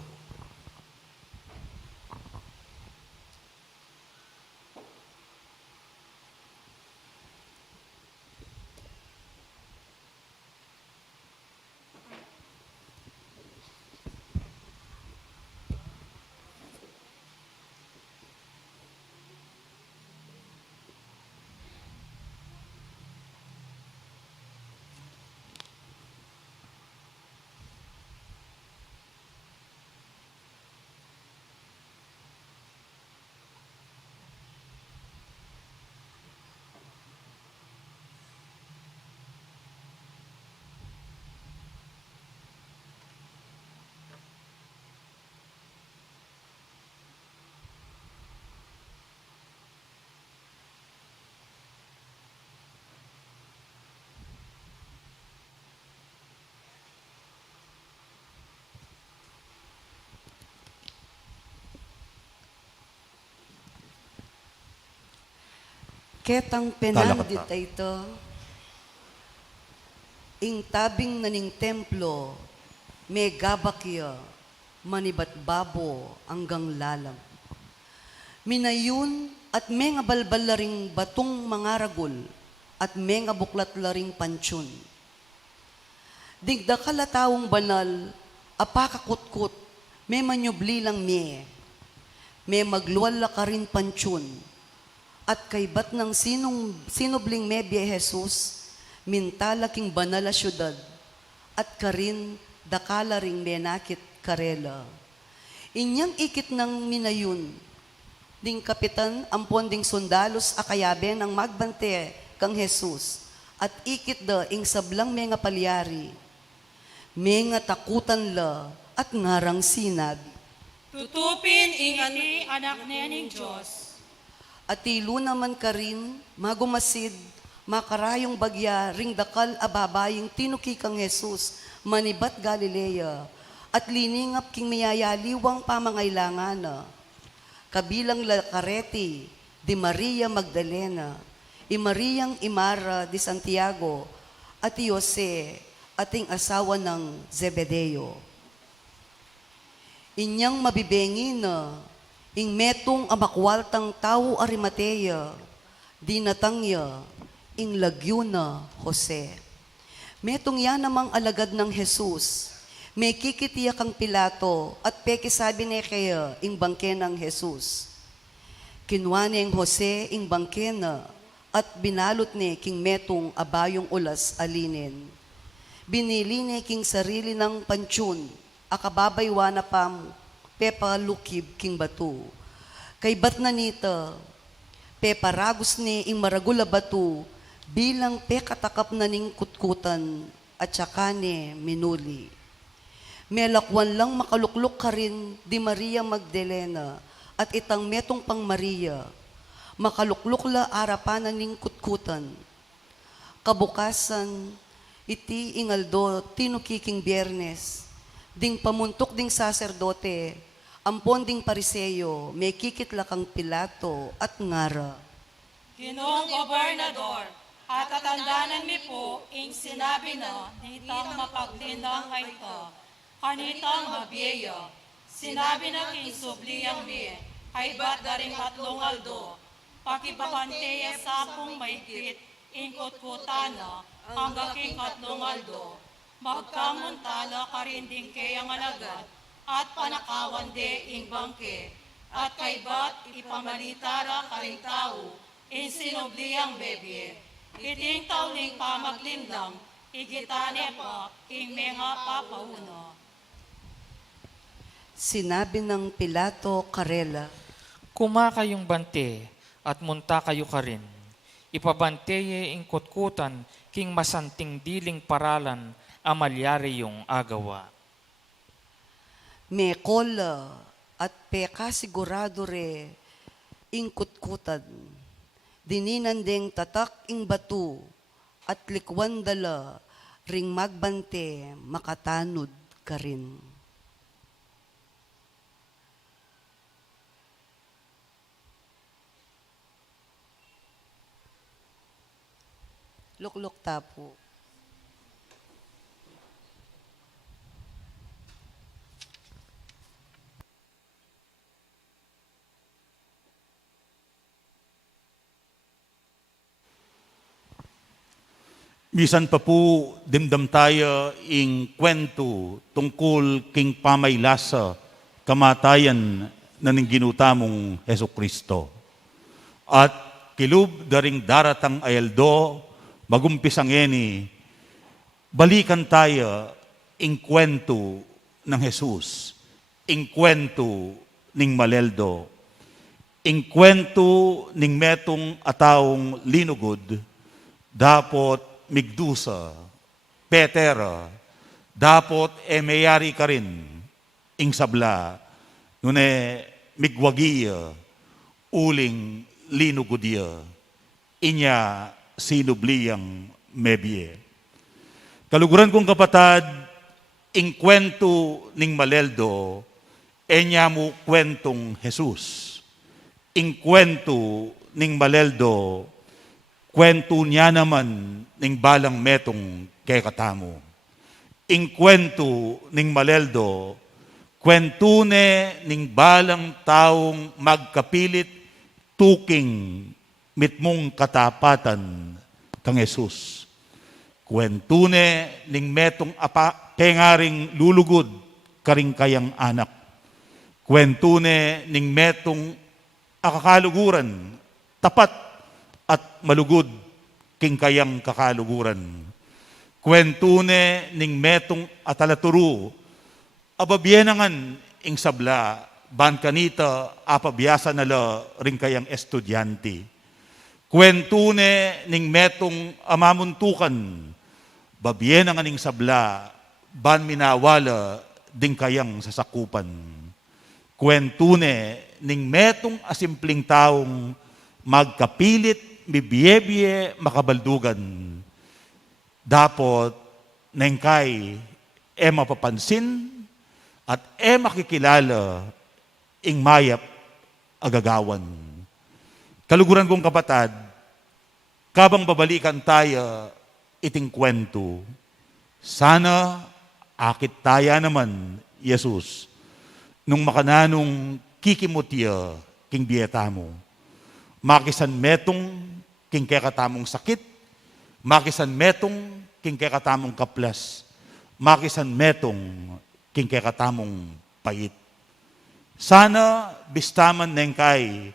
Ketang penandit ito, ing tabing naning templo, may gabakya, manibat babo hanggang lalam. Minayun at may nga balbal laring batong mga ragol, at may nga buklat laring pansyon. Digda kalatawong banal, apakakutkut, may manyubli lang may magluwal la ka rin pansyon, at kay bat ng sinubling mebye Jesus, mintala king banal a syudad, at karin dakala ring menakit karela. Inyang ikit ng minayun, ding kapitan ampon ding sundalos akayabe ng magbante kang Jesus, at ikit da ing sablang mga palyari, mga takutan la at ngarang sinabi. Tutupin ing Iti anak niya ning Diyos. At tilo naman ka rin, magumasid, makarayong bagya, ring dakal ababaying tinuki kang Jesus, manibat Galilea, at liningap king mayayaliwang pamangailangan. Kabilang lakareti, di Maria Magdalena, i Mariang Imara di Santiago, at Jose, ating asawa ng Zebedeo. Inyang mabibengi na, ing metong amakwaltang tao Arimatea, dinatangya, ing lagyo na Jose. Metong yan namang alagad ng Jesus, may kikitiya kang Pilato, at peke sabi ni kaya, ing bangke ng Jesus. Kinwa ni ang Jose ing bangke na, at binalot ni king metong abayong ulas alinin. Binili ni king sarili ng pansyon, akababaywa na pam, pepa lukib king batu. Kay bat na nita, pepa ragos ni ing maragula batu, bilang pekatakap na ning kutkutan, at saka ni minuli. Melakwan lang makaluklok ka rin di Maria Magdalena, at itang metong pang Maria, makaluklok la arapanan ning kutkutan. Kabukasan, iti ingaldo tinukiking Biyernes, ding pamuntok ding saserdote, ampon ding pariseyo, may kikitla kang Pilato at ngara. Ginoong Gobernador, at tatandanan mi po, ing sinabi na, ditang mapaglindang ay ito, kanitang mabiya, sinabi na king subliyang mi, ay ba't daring tatlong aldo, pakibakanteya sa akong maigpit, ing kutkutana, hanggang king tatlong aldo, magkamuntala ka rin din kayang alagad, at panakawan de ing bangke, at kay ba't ipamalitara ka rin tao, ing sinubliyang bebye, iting tauling pamaglindang, igitane pa, ing mga papauno. Sinabi ng Pilato Karela, Kuma kayong bante, at munta kayo ka rin. Ipabanteye ing kutkutan, king masanting diling paralan, amalyari yung agawa. may kola at peka sigurado re ing kutkutan. Dininan ding tatak ing batu at likwan dala ring magbante makatanod ka rin. Luklok tapo. Bisan pa po dimdam tayo ing kwento tungkol king pamaylasa kamatayan na ning ginutamong Heso Kristo. At kilub daring daratang ayaldo, magumpisang eni, balikan tayo ing kwento ng Jesus, ing kwento ning maleldo, ing kwento ning metong ataong linugod, dapot migdusa, Petera, dapot mayari ka rin, ing sabla, nune migwagiya, uling linugodiya, inya sinubliyang mebye. Kaluguran kong kapatad, ing kwento ning maleldo, enya mo kwentong Jesus. Ing kwento ning maleldo, kwento niya naman ning balang metong kay katamo. Ing kwento ning maleldo, kwento ning balang taong magkapilit tuking mitmong katapatan kang Jesus. Kwento ning metong pengaring lulugod karing kayang anak. Kwento ning metong akakaluguran, tapat at malugod king kayang kakaluguran. Kwentune ning metong atalaturu, ababyenangan ing sabla, ban kanita apabiyasa nala ring kayang estudyante. Kwentune ning metong amamuntukan, babyenangan ing sabla, ban minawala ding kayang sasakupan. Kwentune ning metong asimpling taong magkapilit, mibiyebiye, makabaldugan. Dapat, nengkay, mapapansin, at makikilala, ing mayap, agagawan. Kaluguran kong kapatad, kabang babalikan tayo, iting kwento, sana, akit taya naman, Yesus, nung makananong kikimutya, king biyeta mo. Makisan metong king kekatamong sakit, makisan metong king kekatamong kaplas, makisan metong king kekatamong pait. Sana bistaman nengkay,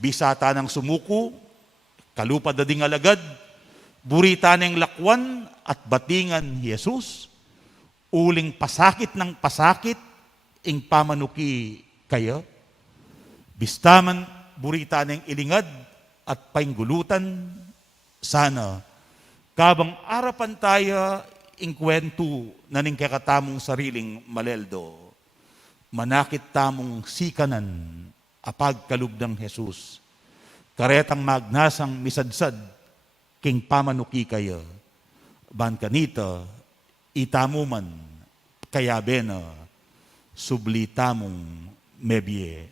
bisata ng sumuko, kalupad na ding alagad, burita ng lakwan at batingan Jesus, uling pasakit ng pasakit, ing pamanuki kayo, bistaman burita ng ilingad at painggulutan, sana, kabang arapan tayo ing kwento na ning kakatamong sariling maleldo, manakit tamong sikanan apag kalub ng Jesus, karetang magnasang misadsad, king pamanuki kayo, ban kanita, itamuman, kaya bena, sublitamong mebye.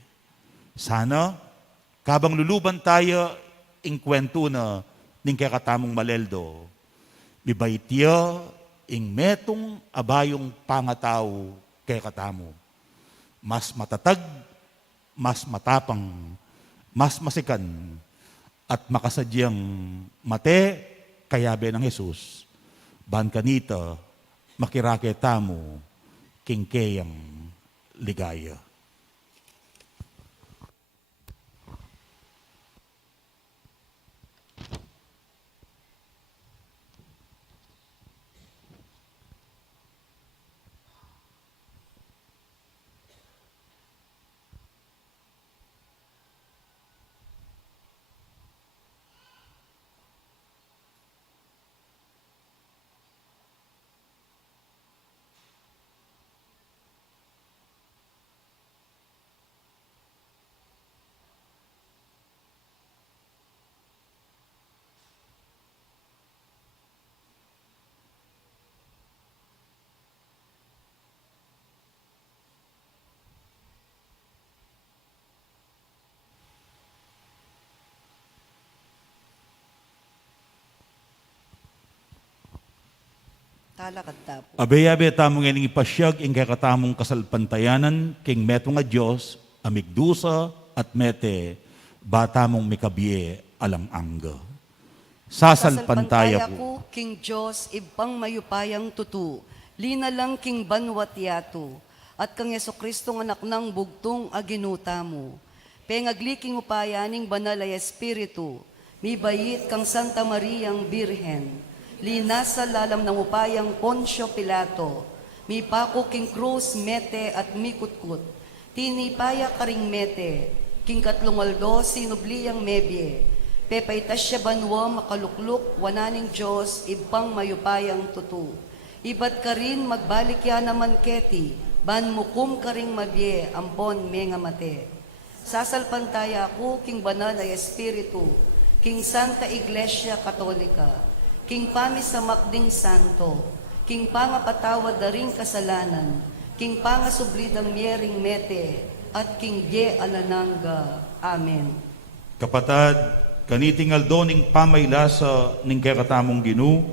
Sana, kabang luluban tayo, ing kwento na, ning kakatamong maleldo, bibaytiya, ing metong abayong pangataw, kay katamo. Mas matatag, mas matapang, mas masikan, at makasadyang mate, kayabe ng Jesus, ban kanita, makiraketa mo, kingkeyang ligaya. Talakad tapo. Abe-abe tamong ining ipasyag ing kakatamong kasalpantayanan king meto nga Diyos, amigdusa at mete, batamong mikabye alang angga. Sasalpantaya po. ko, king Diyos, ibang mayupayang tutu, lina lang king banwat yato, at kang Yeso Kristong anak ng bugtong aginuta mo. Pengagliking upayaning banal ay Espiritu, mi bayit kang Santa Mariang Birhen, linasa lalam ng upayang Poncio Pilato, mi pako king krus mete at mikutkut, tinipaya karing mete, king katlungaldo sinubliyang mebye, pepaitas siya banwa makalukluk, wananing Diyos, ibang mayupayang tutu. Ibat ka rin magbalik ya naman keti, ban mukum ka ring mabye, ampon menga mate. Sasalpantaya ako, king banal ay Espiritu, king Santa Iglesia Katolika, king pamisamakding santo, king pangapatawad na ring kasalanan, king pangasublidang miyering mete, at king ye alananga. Amen. Kapatad, kanitingal doning pamaylasa ning kakatamong Ginu,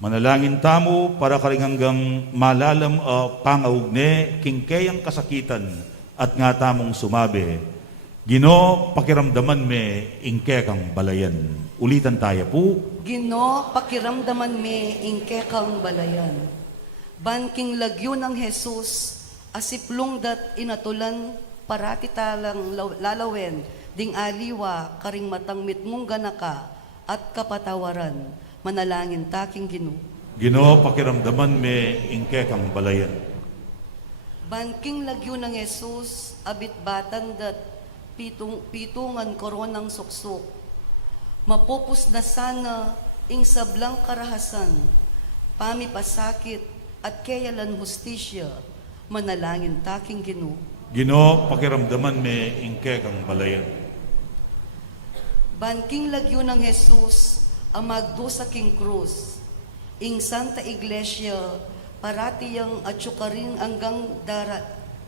manalangin tamo para karing hanggang malalam pangaugne king kayang kasakitan at nga tamong sumabi. Gino, pakiramdaman me ingke kang balayan. Ulitan tayo po. Gino, pakiramdaman me ingke kang balayan. Banking lagyo ng Jesus, asiplong dat inatulan, parati talang lalawen, ding aliwa, karing matangmit mong ganaka, at kapatawaran, manalangin taking Gino. Gino, pakiramdaman me ingke kang balayan. Banking lagyo ng Jesus, abit batan dat pitungan koronang suksok. Mapupus na sana ing sablang karahasan, pamipasakit at kayalan hustisya, manalangin taking Gino. Gino, pakiramdaman me ingke kang balayan. Banking lagyo ng Jesus, ang magdo sa King Cruz. Ing Santa Iglesia, paratiyang at syukaring hanggang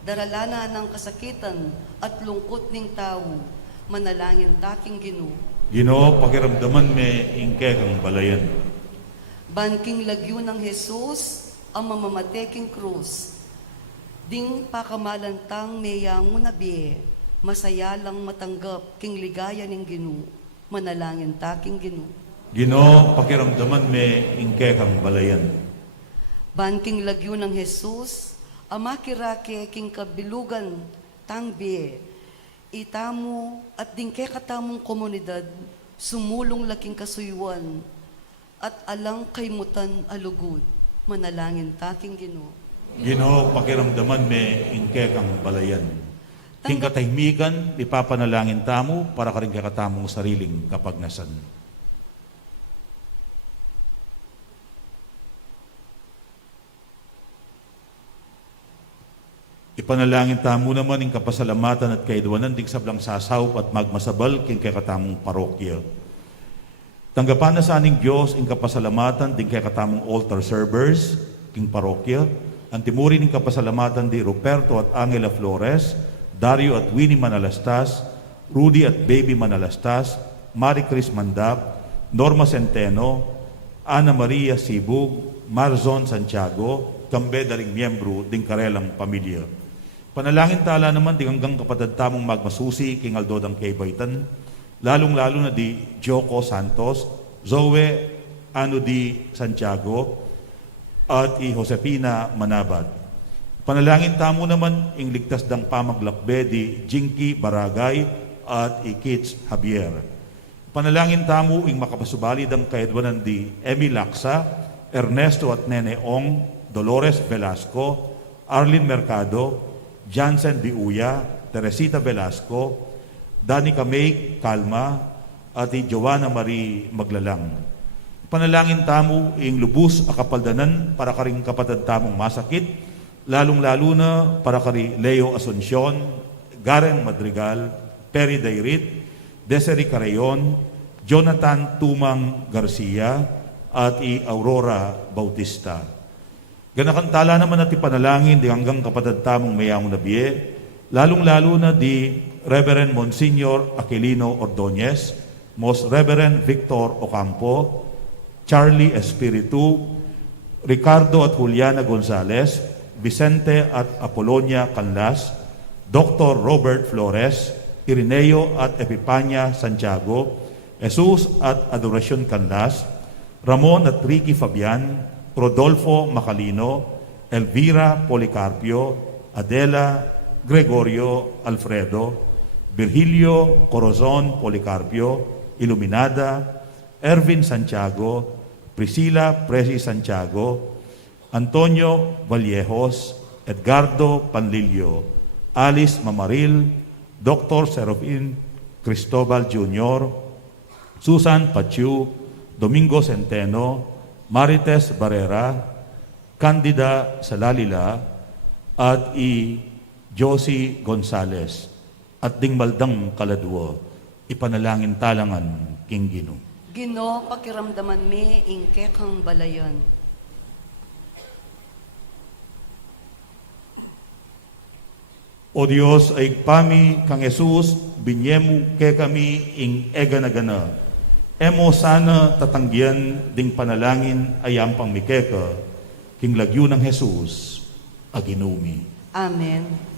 daralana ng kasakitan at lungkot ning tao, manalangin taking Ginoo. Ginoo, pakiramdaman me ingke kang balayan. Banking lagyo ng Jesus, ang mamamateking krus. Ding pakamalantang meyango na biye, masaya lang matanggap king ligaya ning Ginoo, manalangin taking Ginoo. Ginoo, pakiramdaman me ingke kang balayan. Banking lagyo ng Jesus, ang makirake king kabilugan tang biye, itamo at dingke katamong komunidad, sumulong laking kasuyuan, at alang kaymutan alugod, manalangin taking Ginoo. Ginoo, pakiramdaman me ingke kang balayan. King katahimikan, ipapanalangin tamo para ka rin kakatamong sariling kapagnasan. Ipanalangin tamo naman ing kapasalamatan at kaidwanan dig sablang sasaw at magmasabal king kakatamong parokya. Tanggapan na sa aning Diyos ing kapasalamatan din kay katamong altar servers king parokya, ang timuri ning kapasalamatan di Ruperto at Angela Flores, Dario at Winnie Manalastas, Rudy at Baby Manalastas, Marie Chris Mandap, Norma Centeno, Ana Maria Sibug, Marzon Santiago, kambe daring miyembro ding karelang pamilya. Panalangin tala naman di hanggang kapatid tamong magmasusi king Aldodang Kaybaitan, lalong-lalo na di Joko Santos, Zoe Ano di Santiago, at i Josepina Manabat. Panalangin tamo naman ing ligtas dang pamaglakbe di Jinky Baragay at i Kits Javier. Panalangin tamo ing makapasubali dang kaedwanan di Emil Laksa, Ernesto at Nene Ong, Dolores Velasco, Arlene Mercado, Jansen Diuya, Teresita Velasco, Danica May Calma, at Joanna Marie Maglalang. Panalangin tamo ing lubos a kapaldanan para karing kapatid tamong masakit, lalong-lalo na para kari Leo Asuncion, Garen Madrigal, Perry Dairit, Desiree Carayon, Jonathan Tumang Garcia, at i Aurora Bautista. Ganakantala naman natin panalangin di hanggang kapatid tamong mayamong nabiye, lalong-lalo na di Reverend Monsignor Aquilino Ordonez, Most Reverend Victor Ocampo, Charlie Espiritu, Ricardo at Juliana Gonzalez, Vicente at Apolonia Canlas, Dr. Robert Flores, Irineo at Epipania Santiago, Jesus at Adoracion Canlas, Ramon at Ricky Fabian, Rodolfo Macalino, Elvira Policarpio, Adela Gregorio Alfredo, Virgilio Corazon Policarpio, Iluminada, Ervin Santiago, Priscilla Presi Santiago, Antonio Vallejos, Edgardo Panlilio, Alice Mamaril, Dr. Serafin Cristobal Jr., Susan Pachu, Domingo Centeno, Marites Barrera, Candida Salalila, at i Josie Gonzales, at ding maldang kaladwo, ipanalangin talangan king Ginoo. Ginoo, pakiramdaman me ingke kang balayan. O Dios, ay pami kang Jesus, binyemu ke kami ing eganagana. Emo sana tatanggian ding panalangin ayam pang mikeka, king lagyo ng Jesus, aginumi. Amen.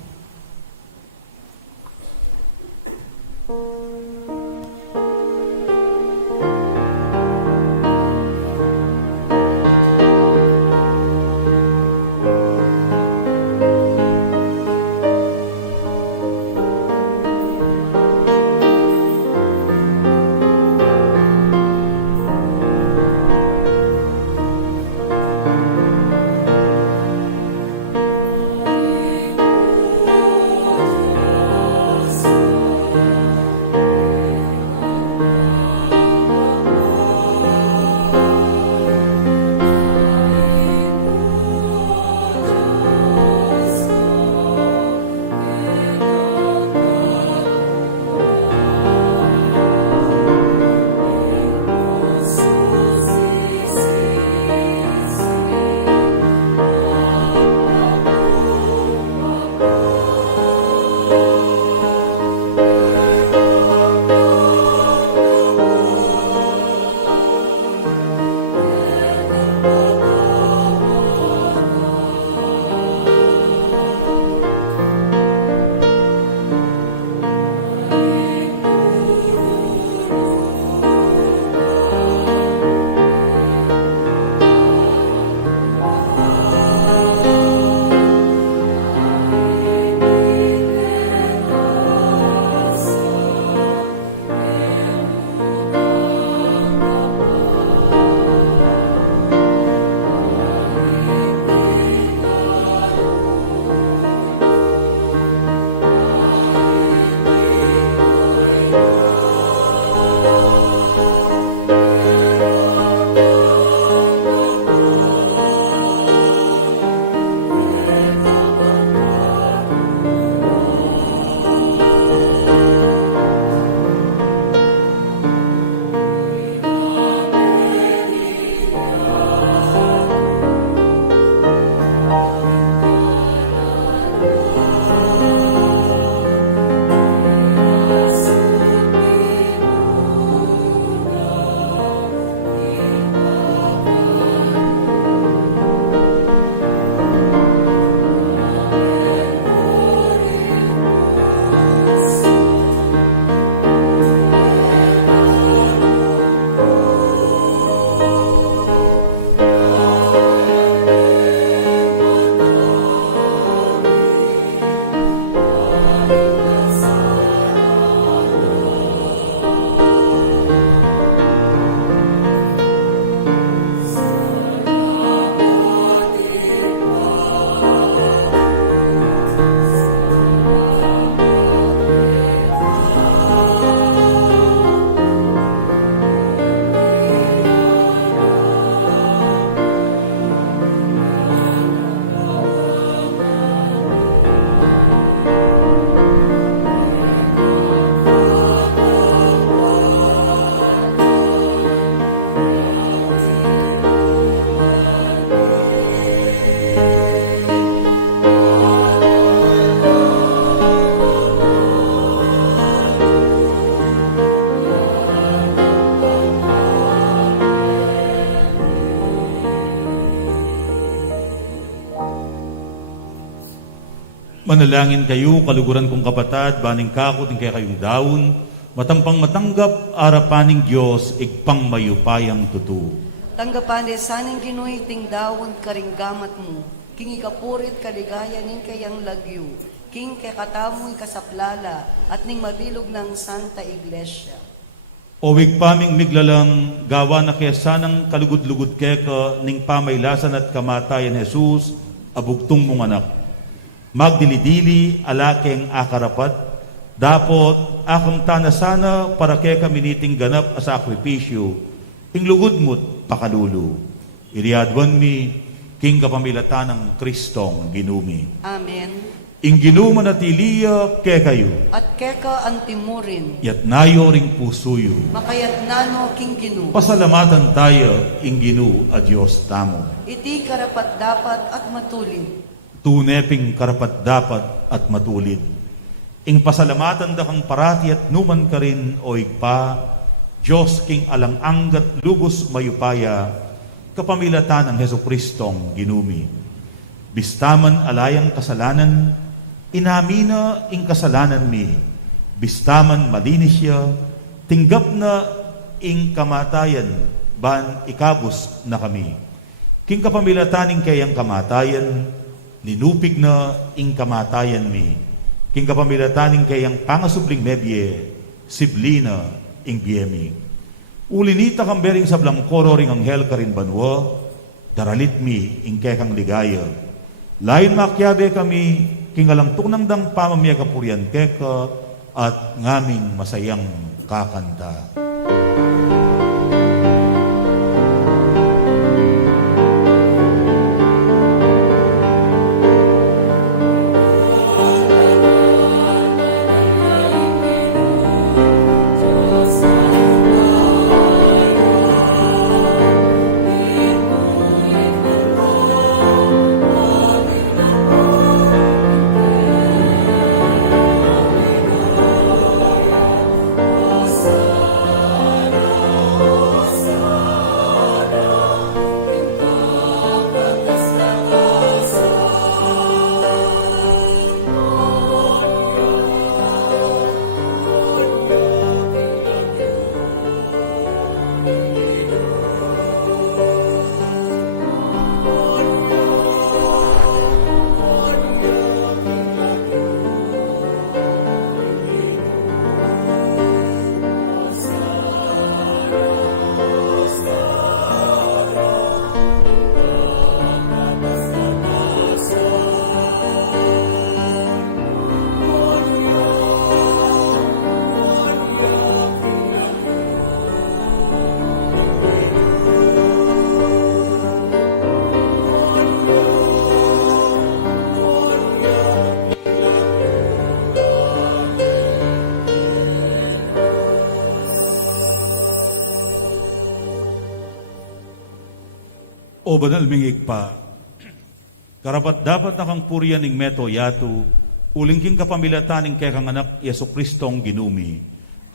Manalangin kayo, kaluguran kong kapatad, baning kakot, ng kaya kayong daon, matampang matanggap, arapaning Diyos, igpang mayupayang tutu. Tanggapan saning ginuy ting dawon karinggamat mo, king ikapurit kaligaya ning kayang lagyo, king kay katamoy kasaplala, at ning mabilog ng Santa Iglesia. Owig paming miglalang, gawa na kaya sanang kalugod-lugod keka, ning pamaylasan at kamatayan Jesus, abugtong mong anak. Magdilidili, alakeng akarapat, dapot akong tanasana para kaya kami niting ganap a sakripisyo, inglugod mo't pakalulu. Iriadwan mi, king kapamilatan ng Kristong ginumi. Amen. Ing ginuma na tiliya kaya kayo, At keka antimurin, yat nayo ring pusuyo. makayat nano king ginu, Pasalamatan tayo, ing ginu a Diyos tamo. iti karapat dapat at matulid. Tuneping karapat dapat at matulid. Ing pasalamatan da kang parati at numan ka rin o igpa, Diyos king alang-anggat lubos mayupaya, kapamilatan ng Heso Kristong ginumi. Bistaman alayang kasalanan, inamina ing kasalanan mi. Bistaman malinis siya, tinggap na ing kamatayan, ban ikabos na kami. King kapamilataning kayang kamatayan, ninupig na ing kamatayan mi. King kapamilataning kayang pangasubling mebye, siblina ing biyemi. Ulinita kang bering sa blangkoro ring anghel ka rin banwa, daralit mi ing kekang ligaya. Lain makyabe kami, king alangtok ng dang pamamaya kapurian keka, at ngaming masayang kakanta. O banal mingig pa, karapat dapat na kang purian ning meto yatu, uling king kapamilatan ning kekang anak Yesu Kristong ginumi,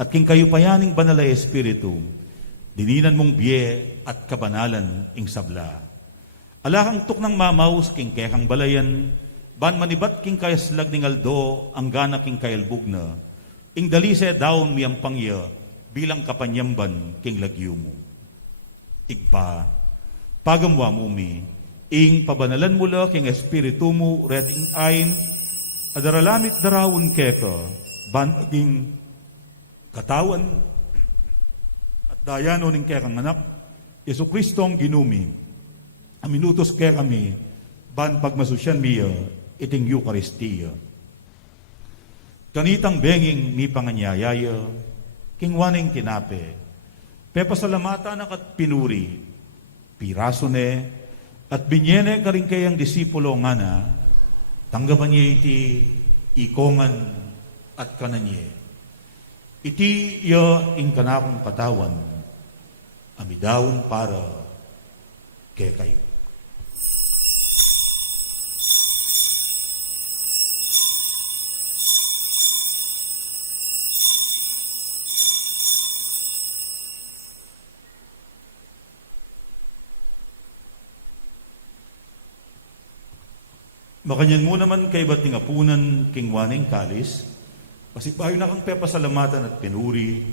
at king kayo payaning banal ay Espiritu, dininan mong biye at kabanalan ing sabla. Alakang tuk ng mamaus king kekang balayan, ban manibat king kayaslag ning aldo, ang gana king kayalbug na, ing dalise daon miyang pangya, bilang kapanyamban king lagyo mo. Igpa, pagamwa mo mi, ing pabanalan mula king espiritu mo, ret ing ayn, adaralamit darawon keka, ban aging katawan, at dayano ning kekang anak, Yesu Kristong ginumi, aminutos ke kami, ban pagmasusyan miya, iting Eucharistia. Kanitang benging mi panganyayaya, king waning tinape, pepasalamata na kat pinuri, piraso ne, at binyene ka rin kayang disipulo nga na, tanggapan niya iti ikongan at kananye. Iti iya ing kanakong katawan, amidawon para kay kayo. Makanyan mo naman kay bating apunan king waning kalis, kasi payo na kang pepasalamatan at pinuri,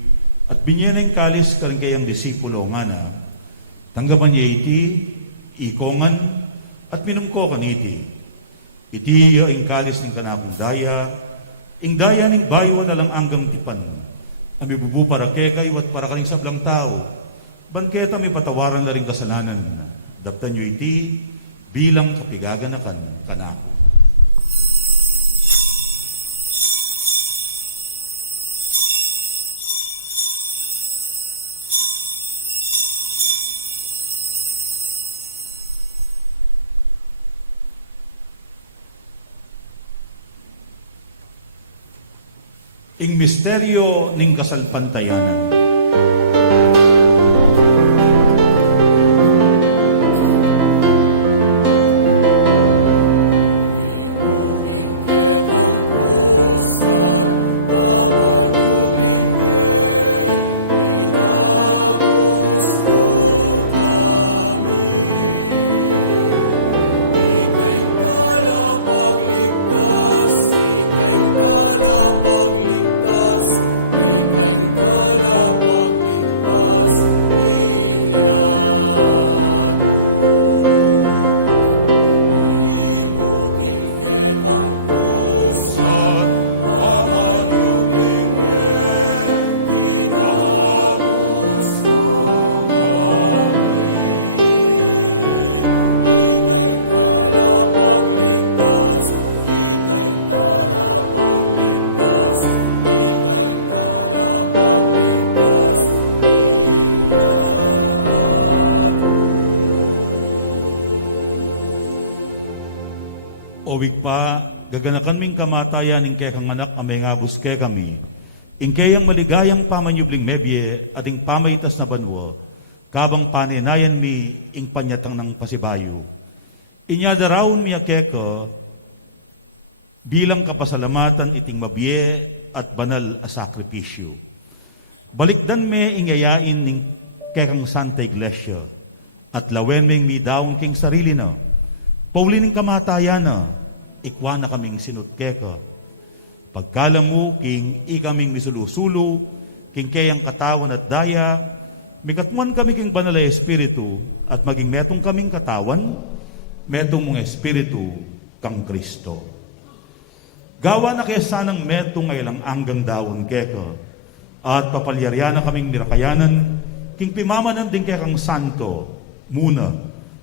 at binyanang kalis ka rin kayang disipulo nga na, tanggapan niya iti, ikongan, at minumko kaniti. Iti ing kalis ng kanakong daya, ing daya ning bayo na lang anggang tipan, ami bubu para kekay wat para kaning sablang tao, banketa may patawaran na rin kasalanan, daptan niyo iti, bilang kapigaganakan kanako. Ing misteryo ning kasalpantayanan. Owig pa, gaganakan ming kamatayan ing kekang anak amay ngabus ke kami, ing kayang maligayang pamanyubling mebye at ing pamaytas na banwa, kabang panenayan mi ing panyatang ng pasibayo. Inyadarawon mi akeka, bilang kapasalamatan iting mabye at banal a sakripisyo. Balikdan me ingayain ning kekang Santa Iglesia, at lawen ming mi daon king sarili na, paulining kamatayan na, ikwa na kaming sinutkeka. Pagkala mo, king ikaming misulusulo, king kayang katawan at daya, mikatmuan kami king banal ay Espiritu, at maging metong kaming katawan, metong mong Espiritu, kang Kristo. Gawa na kaya sanang metong ay lang anggang dawon keka, at papalyarya na kaming mirakayanan, king pimamanan din kaya kang Santo, muna,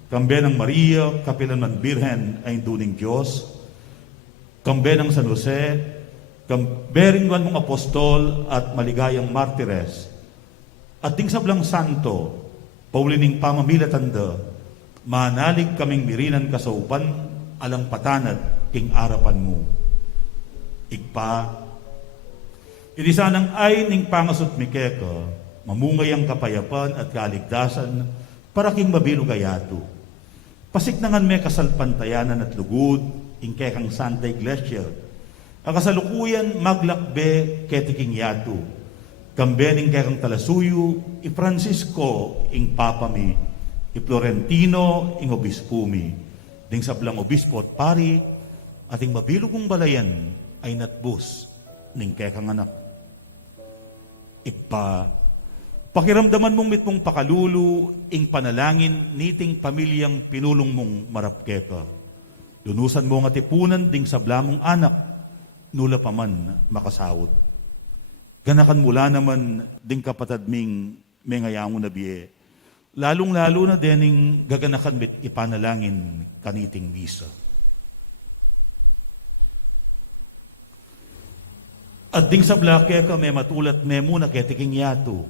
kambe ng Maria, kapilan ng Birhen ay duning Diyos, kambe ng San Jose, kambe rin mong apostol at maligayang martires, at ding sablang santo, paulining pamamilatanda, manalig kaming mirinan kasaupan, alang patanat king arapan mo. Igpa, iti sanang ay ning pangasot mikeka, mamungay ang kapayapan at kaligtasan, para king mabilo gayato. Pasiknangan me kasalpantayanan at lugod, ingkekang Santa Iglesia. Akasalukuyan maglakbe ketiking yato. Kambening kekang talasuyo, i Francisco ing Papa mi, i Florentino ing obispo mi, ding sablang obispo at pari, ating mabilugong balayan ay natbus ning kekang anak. Pakiramdaman mong mitmong pakalulu, ing panalangin, niting pamilyang pinulong mong marapkeka. Lunusan mo nga tipunan, ding sablamong anak, nula pa man makasawot. Ganakan mula naman, ding kapatad ming mengayango na biye. Lalong-lalo na dening gaganakan mit ipanalangin kaniting misa. At ding sabla keka may matulat me muna ketiking yato.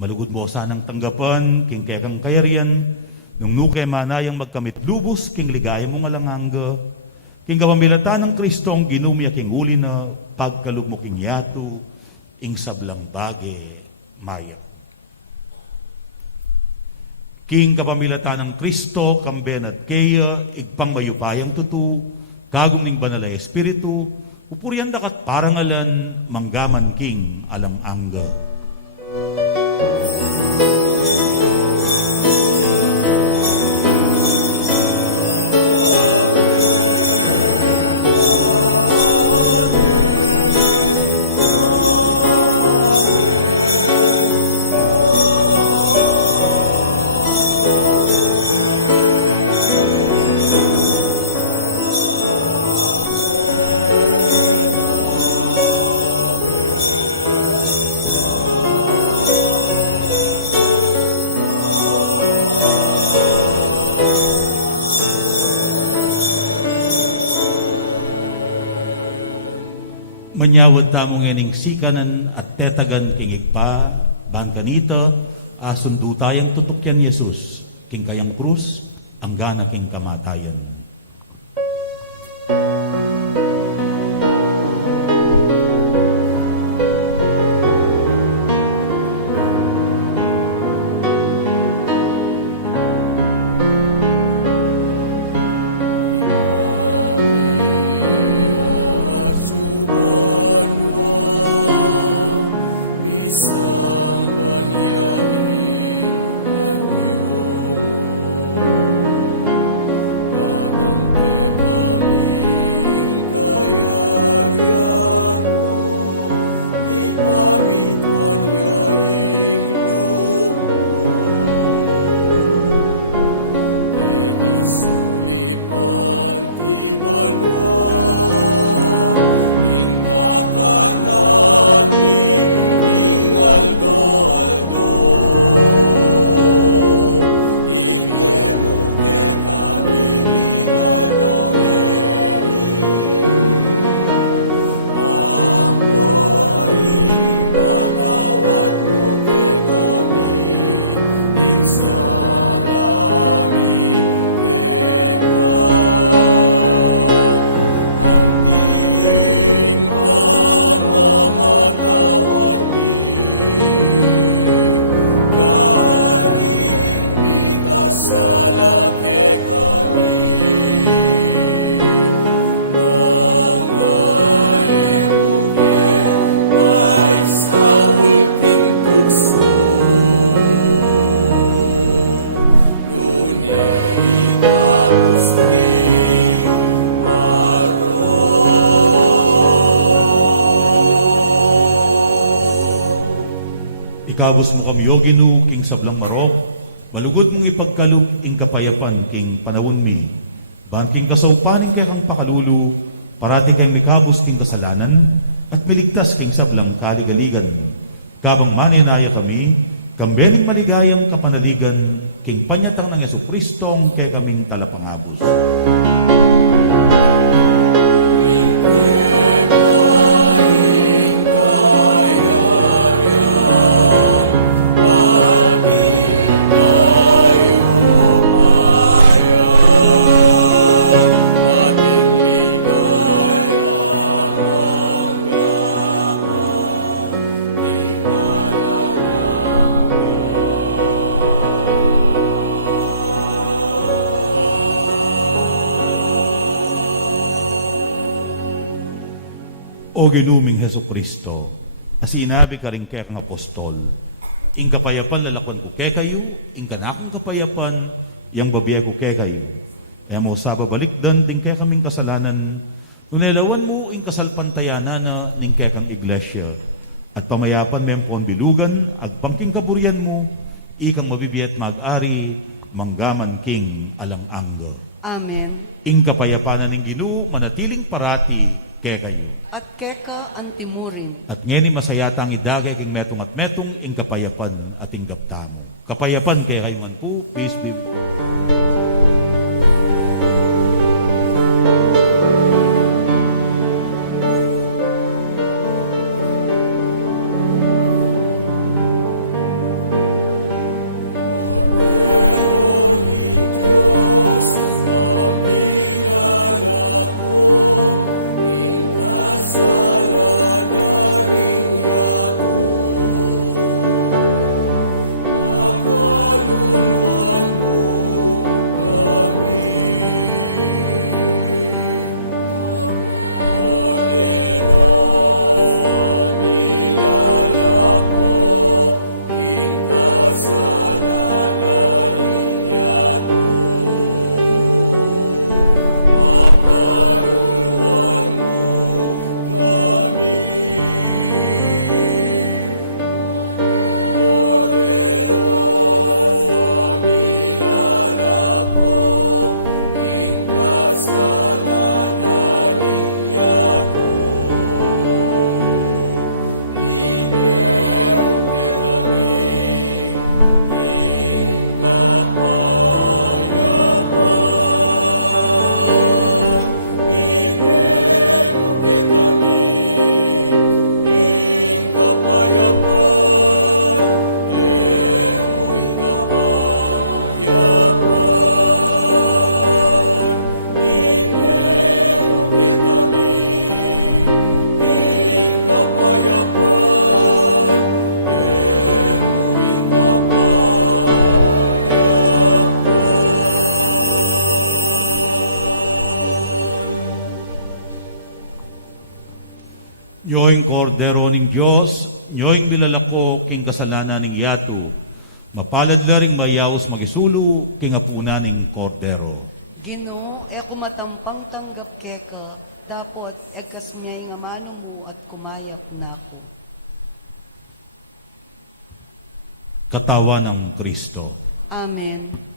Malugod mo sanang tanggapan, king kekang kayarian, nung nuke manayang magkamit lubos, king ligaya mong alanganga, king kapamilatan ng Kristong ginumya king uli na pagkalug mo king yato, ing sablang bage maya. King kapamilatan ng Kristo, kamben at kaya, igpang mayupayang tutu, kagum ning banal ay espiritu, upurian dakat parangalan, manggaman king alang angga. Manyawad tamong ening sikanan at tetagan king igpa, ban kanita, asundu tayang tutukyan Yesus, king kayang krus, ang gana king kamatayan. Ikabos mo kami Yoginu, king sablang marok, malugod mong ipagkalup ing kapayapan, king panawon mi. Ban king kasaupaning kay kang pakalulu, parati kayong mikabos king kasalanan, at miligtas king sablang kaligaligan. Kabang maninaya kami, kambening maligayang kapanaligan, king panyatang ng Yesu Kristong kay kaming talapangabos. O ginuming Heso Kristo, asinabi ka rin kaya kang apostol, ing kapayapan lalakwan ko kay kayo, ing kanakong kapayapan, yang babiya ko kay kayo. E mo sa babalikdan, din kaya kaming kasalanan, nunelawan mo ing kasalpantayana na ning kaya kang iglesia, at pamayapan mempon bilugan, agpangking kaburian mo, ikang mabibiyat mag-ari, manggaman king alang-angga. Amen. Ing kapayapanan ng Ginoo manatiling parati kay kayo. At keka antimurin. At ngeni masayatang idagay king metong at metong ing kapayapan at ing gaptamo. Kapayapan kay kayo man po, peace be. Nyoing kordero ning Diyos, nyoing bilalako king kasalanan ning yatu, mapalad laring mayaos magisulu king apuna ning kordero. Ginoo, e kumatampang tanggap keka, dapot egkas miyay nga mano mo at kumayap na ako. Katawan ng Kristo. Amen.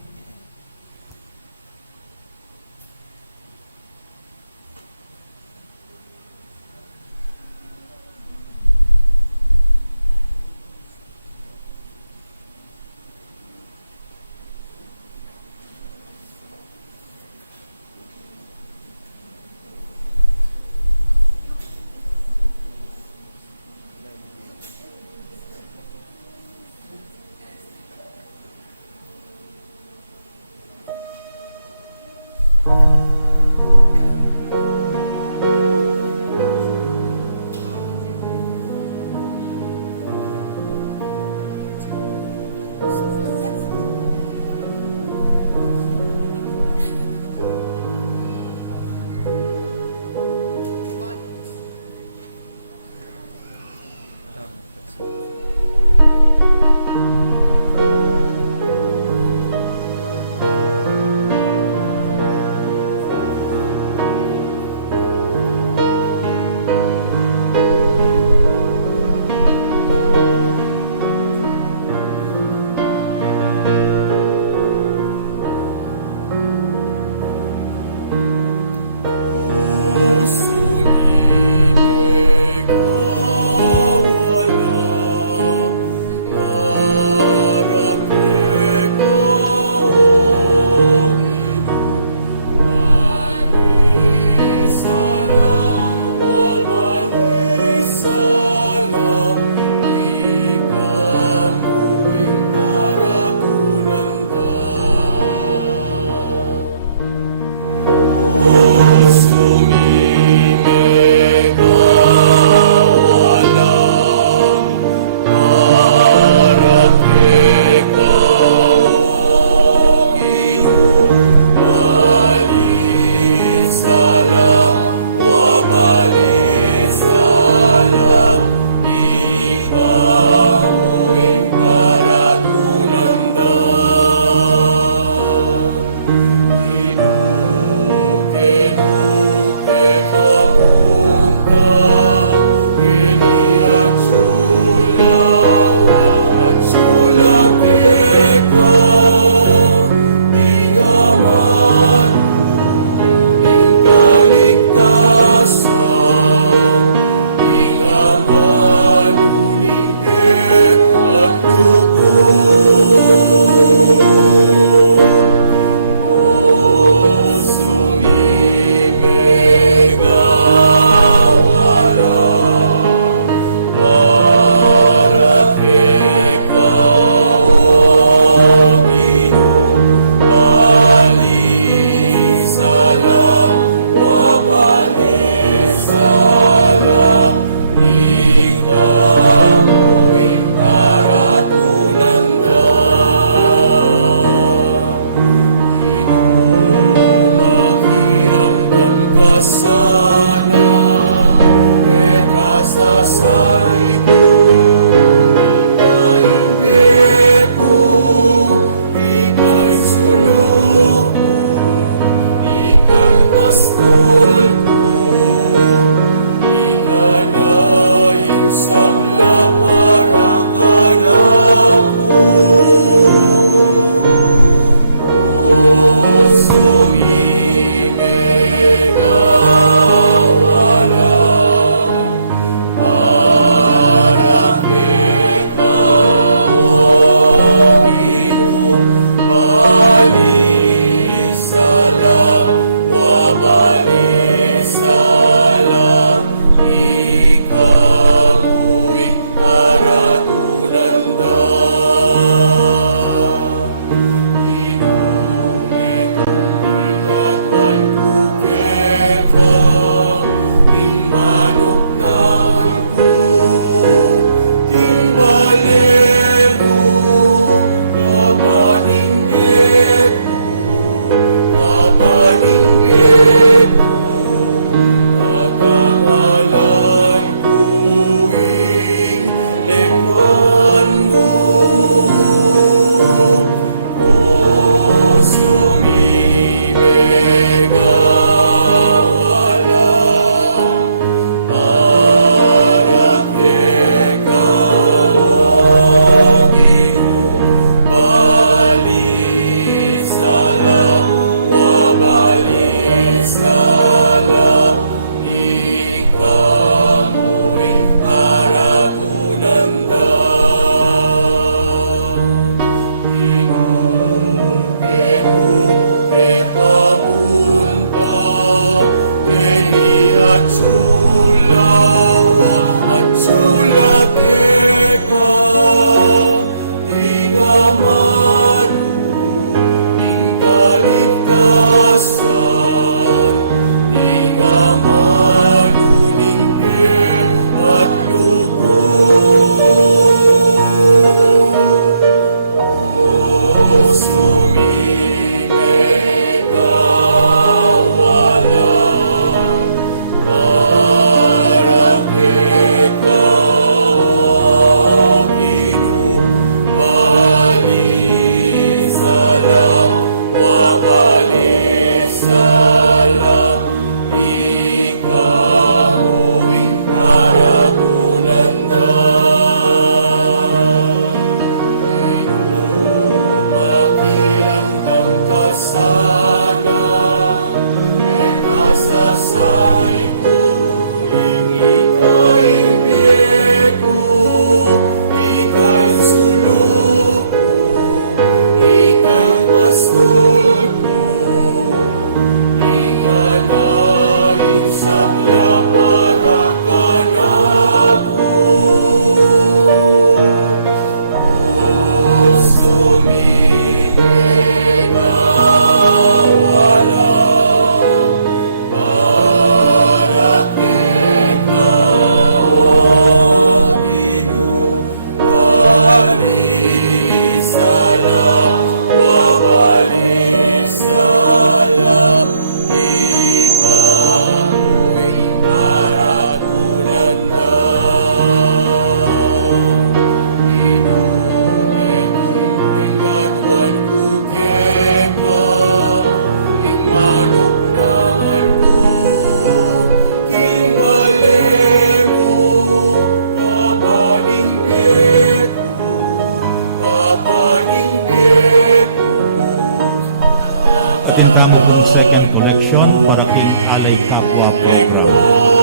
Atinta mo pong second collection para King Alay Kapwa Program.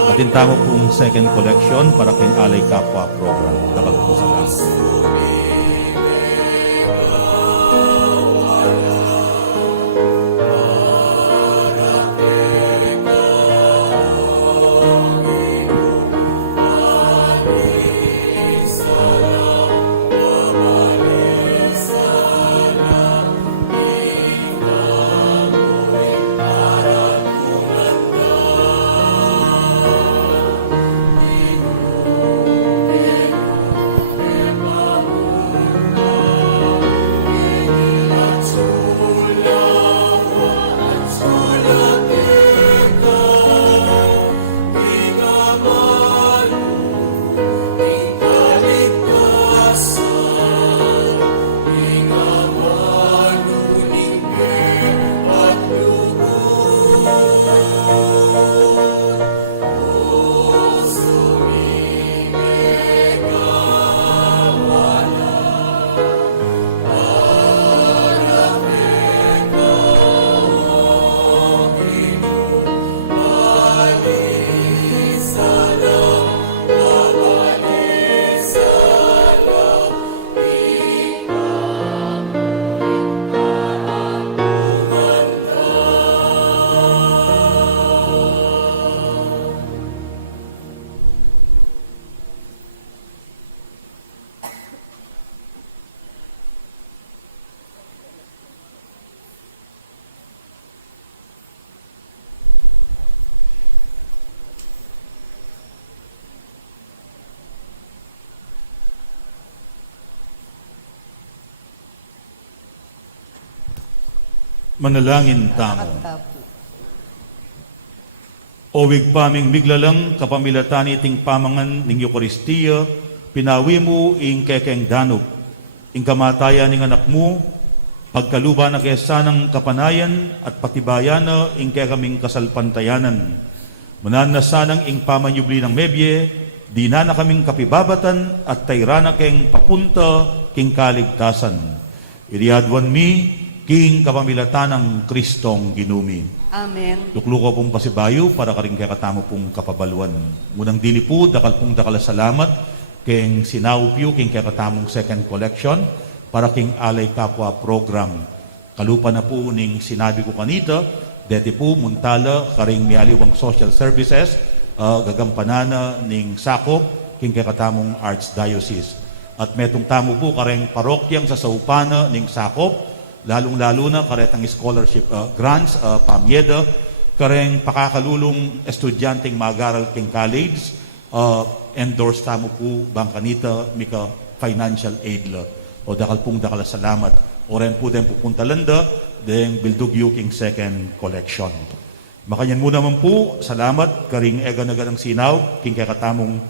Atinta mo pong second collection para King Alay Kapwa Program. Takal po sa lahat. Manalangin tamo. Tapo. Owig paming miglalang kapamilatan iting pamangan ning Eukaristiya, pinawi mo ing kekeng danop, ing kamatayan ning anak mo, pagkaluba na kesa ng kapanayan at patibayan na ing kekaming kasalpantayanan. Manan na sanang ing pamanyubli ng mebye, di na kaming kapibabatan at tayrana keng papunta king kaligtasan. Iriadwan mi, king kapamilatan ng Kristong ginumi. Amen. Lukluko pong pasibayo para karing kakatamo pong kapabaluan. Munang dili po, dakal pong dakal salamat king sinaupyo king kakatamong second collection para king Alay Kapwa Program. Kalupa na po ning sinabi ko kanita, deti po muntala karing mialiwang social services, gagampanana ning sakop king kakatamong Archdiocese. At metong tamo po karing parokyang sa saupana ning sakop, lalong-lalo na karetang scholarship grants, pamyeda, kareng pakakalulong estudyanteng mag-aral king college, endorse tamo po bangkanita mika financial aid la. O dakal pong dakal salamat. O ren po din pupunta landa, deng bildugyo king second collection. Makanyan mo naman po, salamat, karing ega-naga ng sinaw, king kakatamong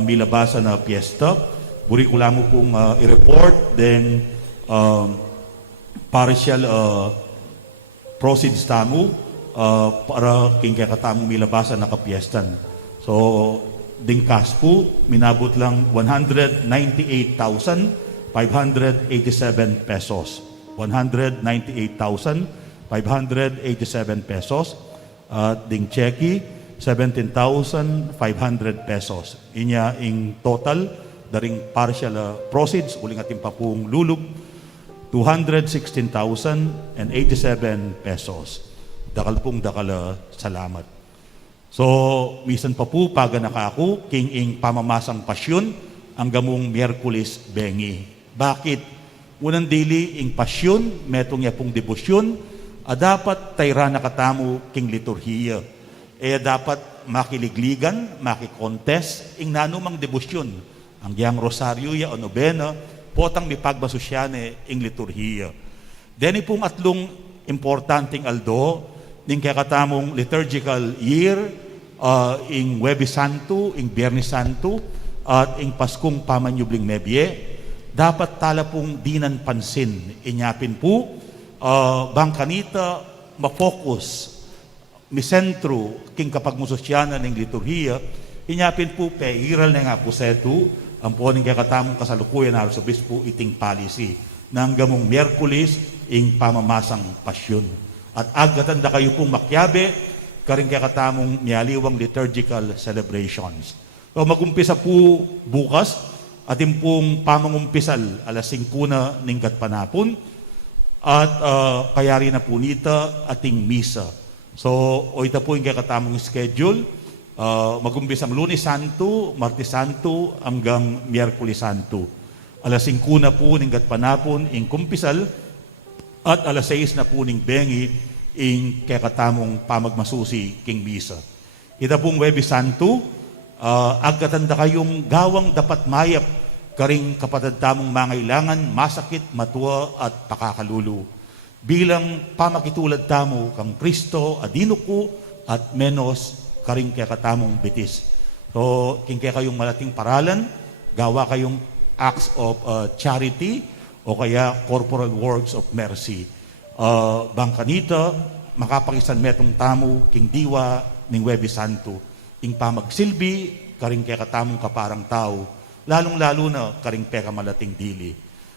milabasa na piyesta. Buri ko lang mo pong i-report, then partial proceeds tamo para king kakatamong milabasa na kapiestan. So, ding cash po, minabot lang 198,587 pesos. 198,587 pesos. At ding cheque, 17,500 pesos. Inya ing total, daring partial proceeds, uling ating pa pong lulog, 216,087 pesos. Dakal pong dakala, salamat. So, misan pa po, paga nakako, king ing pamamasang pasyon, ang gamong Miyerkules bengi. Bakit? Unang dili ing pasyon, metong ya pong debosyon, dapat tayra nakatamo king liturhiya. Dapat makiligligan, makikontest, ing nanumang debosyon. Ang yang rosaryo ya o nobena, potang mipagbasosyane ing liturhiya. Deni pong atlong importanteng aldo, ning kakatamong liturgical year, ing Huwebes Santo, ing Biyernes Santo, at ing Paskong Pamanyubling Nebye, dapat tala pong dinan pansin. Inyapin po, bangkanita, mafocus, misentro, king kapag musosyana ng liturhiya, inyapin po, peiral na nga po seto, ang po ning kakatamong kasalukuyan na Arsobispo iting policy, ng gamong Miyerkules, ing pamamasang pasyon. At agatanda kayo pong makyabe, karing kakatamong miyaliwang liturgical celebrations. So magumpisa po bukas, ating pong pamangumpisal, alas 5 na ningkat panapon, at kayari na po nita ating misa. So, o ita po yung kakatamong schedule, magumpisang Lunes Santo, Martes Santo, hanggang Miyerkules Santo. Alas 5 na po ningkat panapon, ing kumpisal, at alas 6 na po ning bengi, ing kakatamong pamagmasusi king misa. Ita pong Huwebes Santo, agkatanda kayong gawang dapat mayap karing kapatid tamong mangailangan, masakit, matuwa at pakakalulu. Bilang pamakitulad tamo kang Kristo, adino ko at menos karing kakatamong bitis. So, king kayong malating paralan, gawa kayong acts of charity o kaya corporal works of mercy. Bangkanita, makapakisan metong tamo, king diwa, ning Huwebes Santo, ing pamagsilbi, karing kakatamong kaparang tao, lalong-lalo na karing peka malating dili.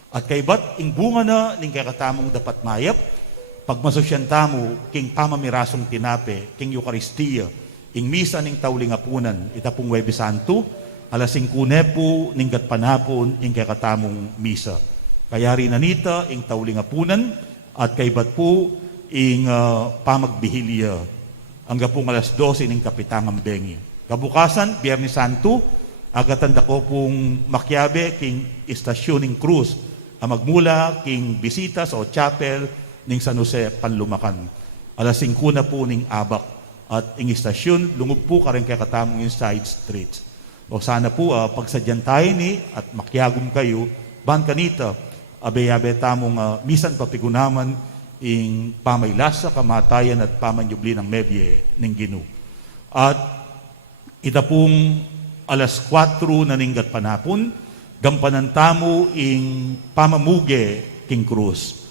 At kaybat, ing bunga na, ning kakatamong dapat mayap, pagmasosyan tamo, king pamamirasong tinape, king Eucharistia, ing misa ning tawling apunan, itapong Huwebes Santo, alas 5 nepo, ning gatpanapon, ing kakatamong misa. Kaya rin nanita, ing tawling apunan, at kaybat po, ing pamagbihilya, hanggang pong alas 12 ning kapitangang bengi. Kabukasan, Biyernes Santo, agatanda ko pong makyabe, king istasyon ning Cruz, magmula king Bisitas o Chapel, ning San Jose, Panlumakan. Alas 5 na po ning Abak, at ing istasyon, lungog po karing kakatamong yung side streets. O sana po, pagsadyan tayo ni, at makyagom kayo, bangkanita, abe-abe tamong misan papigunaman, ing pamaylasa, kamatayan at pamanyubli ng mebye ng Ginu. At ita pong alas 4 na ninggat panapon, gampanan tamo ing pamamuge king Cruz.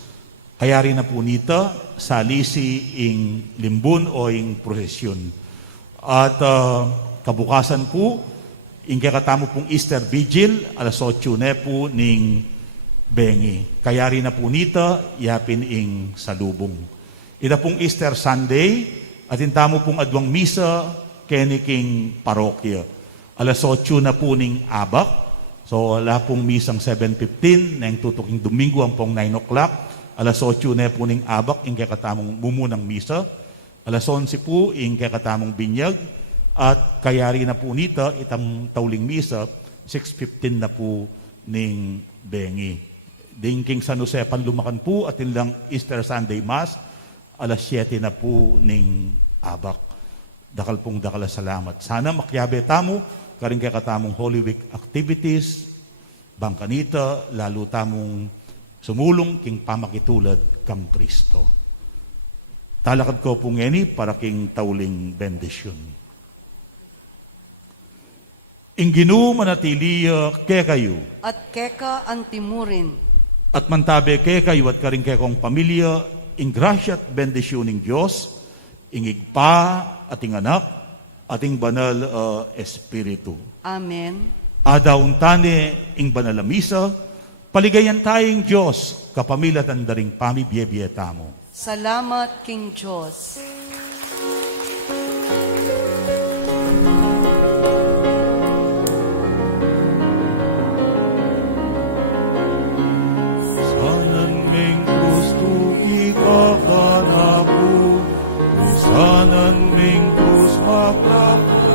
Kaya rin na po nita, salisi ing limbun o ing prosesyon. At kabukasan po, ing kakatamo pong Easter Vigil, alas 8 na po ning bengi. Kaya rin na po nita, yapin ing salubong. Ita pong Easter Sunday, at intamo pong adwang misa, keniking parokya. Alas 8 na po ning Abak. So, wala pong misang 7:15, na yung tutuking Domingo, ang pong 9 o'clock. Alas 8 na po ning Abak, ing kakatamong mumunang misa. Alas 11 po, ing kakatamong binyag. At kaya rin na po nita, itang tawling misa, 6:15 na po ning bengi. King San Jose, Panlumakan po, at lang Easter Sunday Mass, alas 7 na po ning Abak. Dakal pong dakala salamat. Sana makyabe tamo, karing kakatamong Holy Week activities, bangkanita, lalo tamong sumulong king pamakitulad kang Kristo. Talakad ko pong eni para king tauling bendisyon. Ing Ginu manatiliya ke kayo, At keka ang timurin, at mantabe ke kayo at karing kekong pamilya, ing grasya at bendisyon ng Diyos, ing igpa, ating anak, ating banal espiritu. Amen. Adaun tane, ing banal na misa, paligayan tayong Diyos, kapamilya at daring pamibiyebiyeta mo. Salamat, King Diyos. Sanan me kanan ming krus maklapa,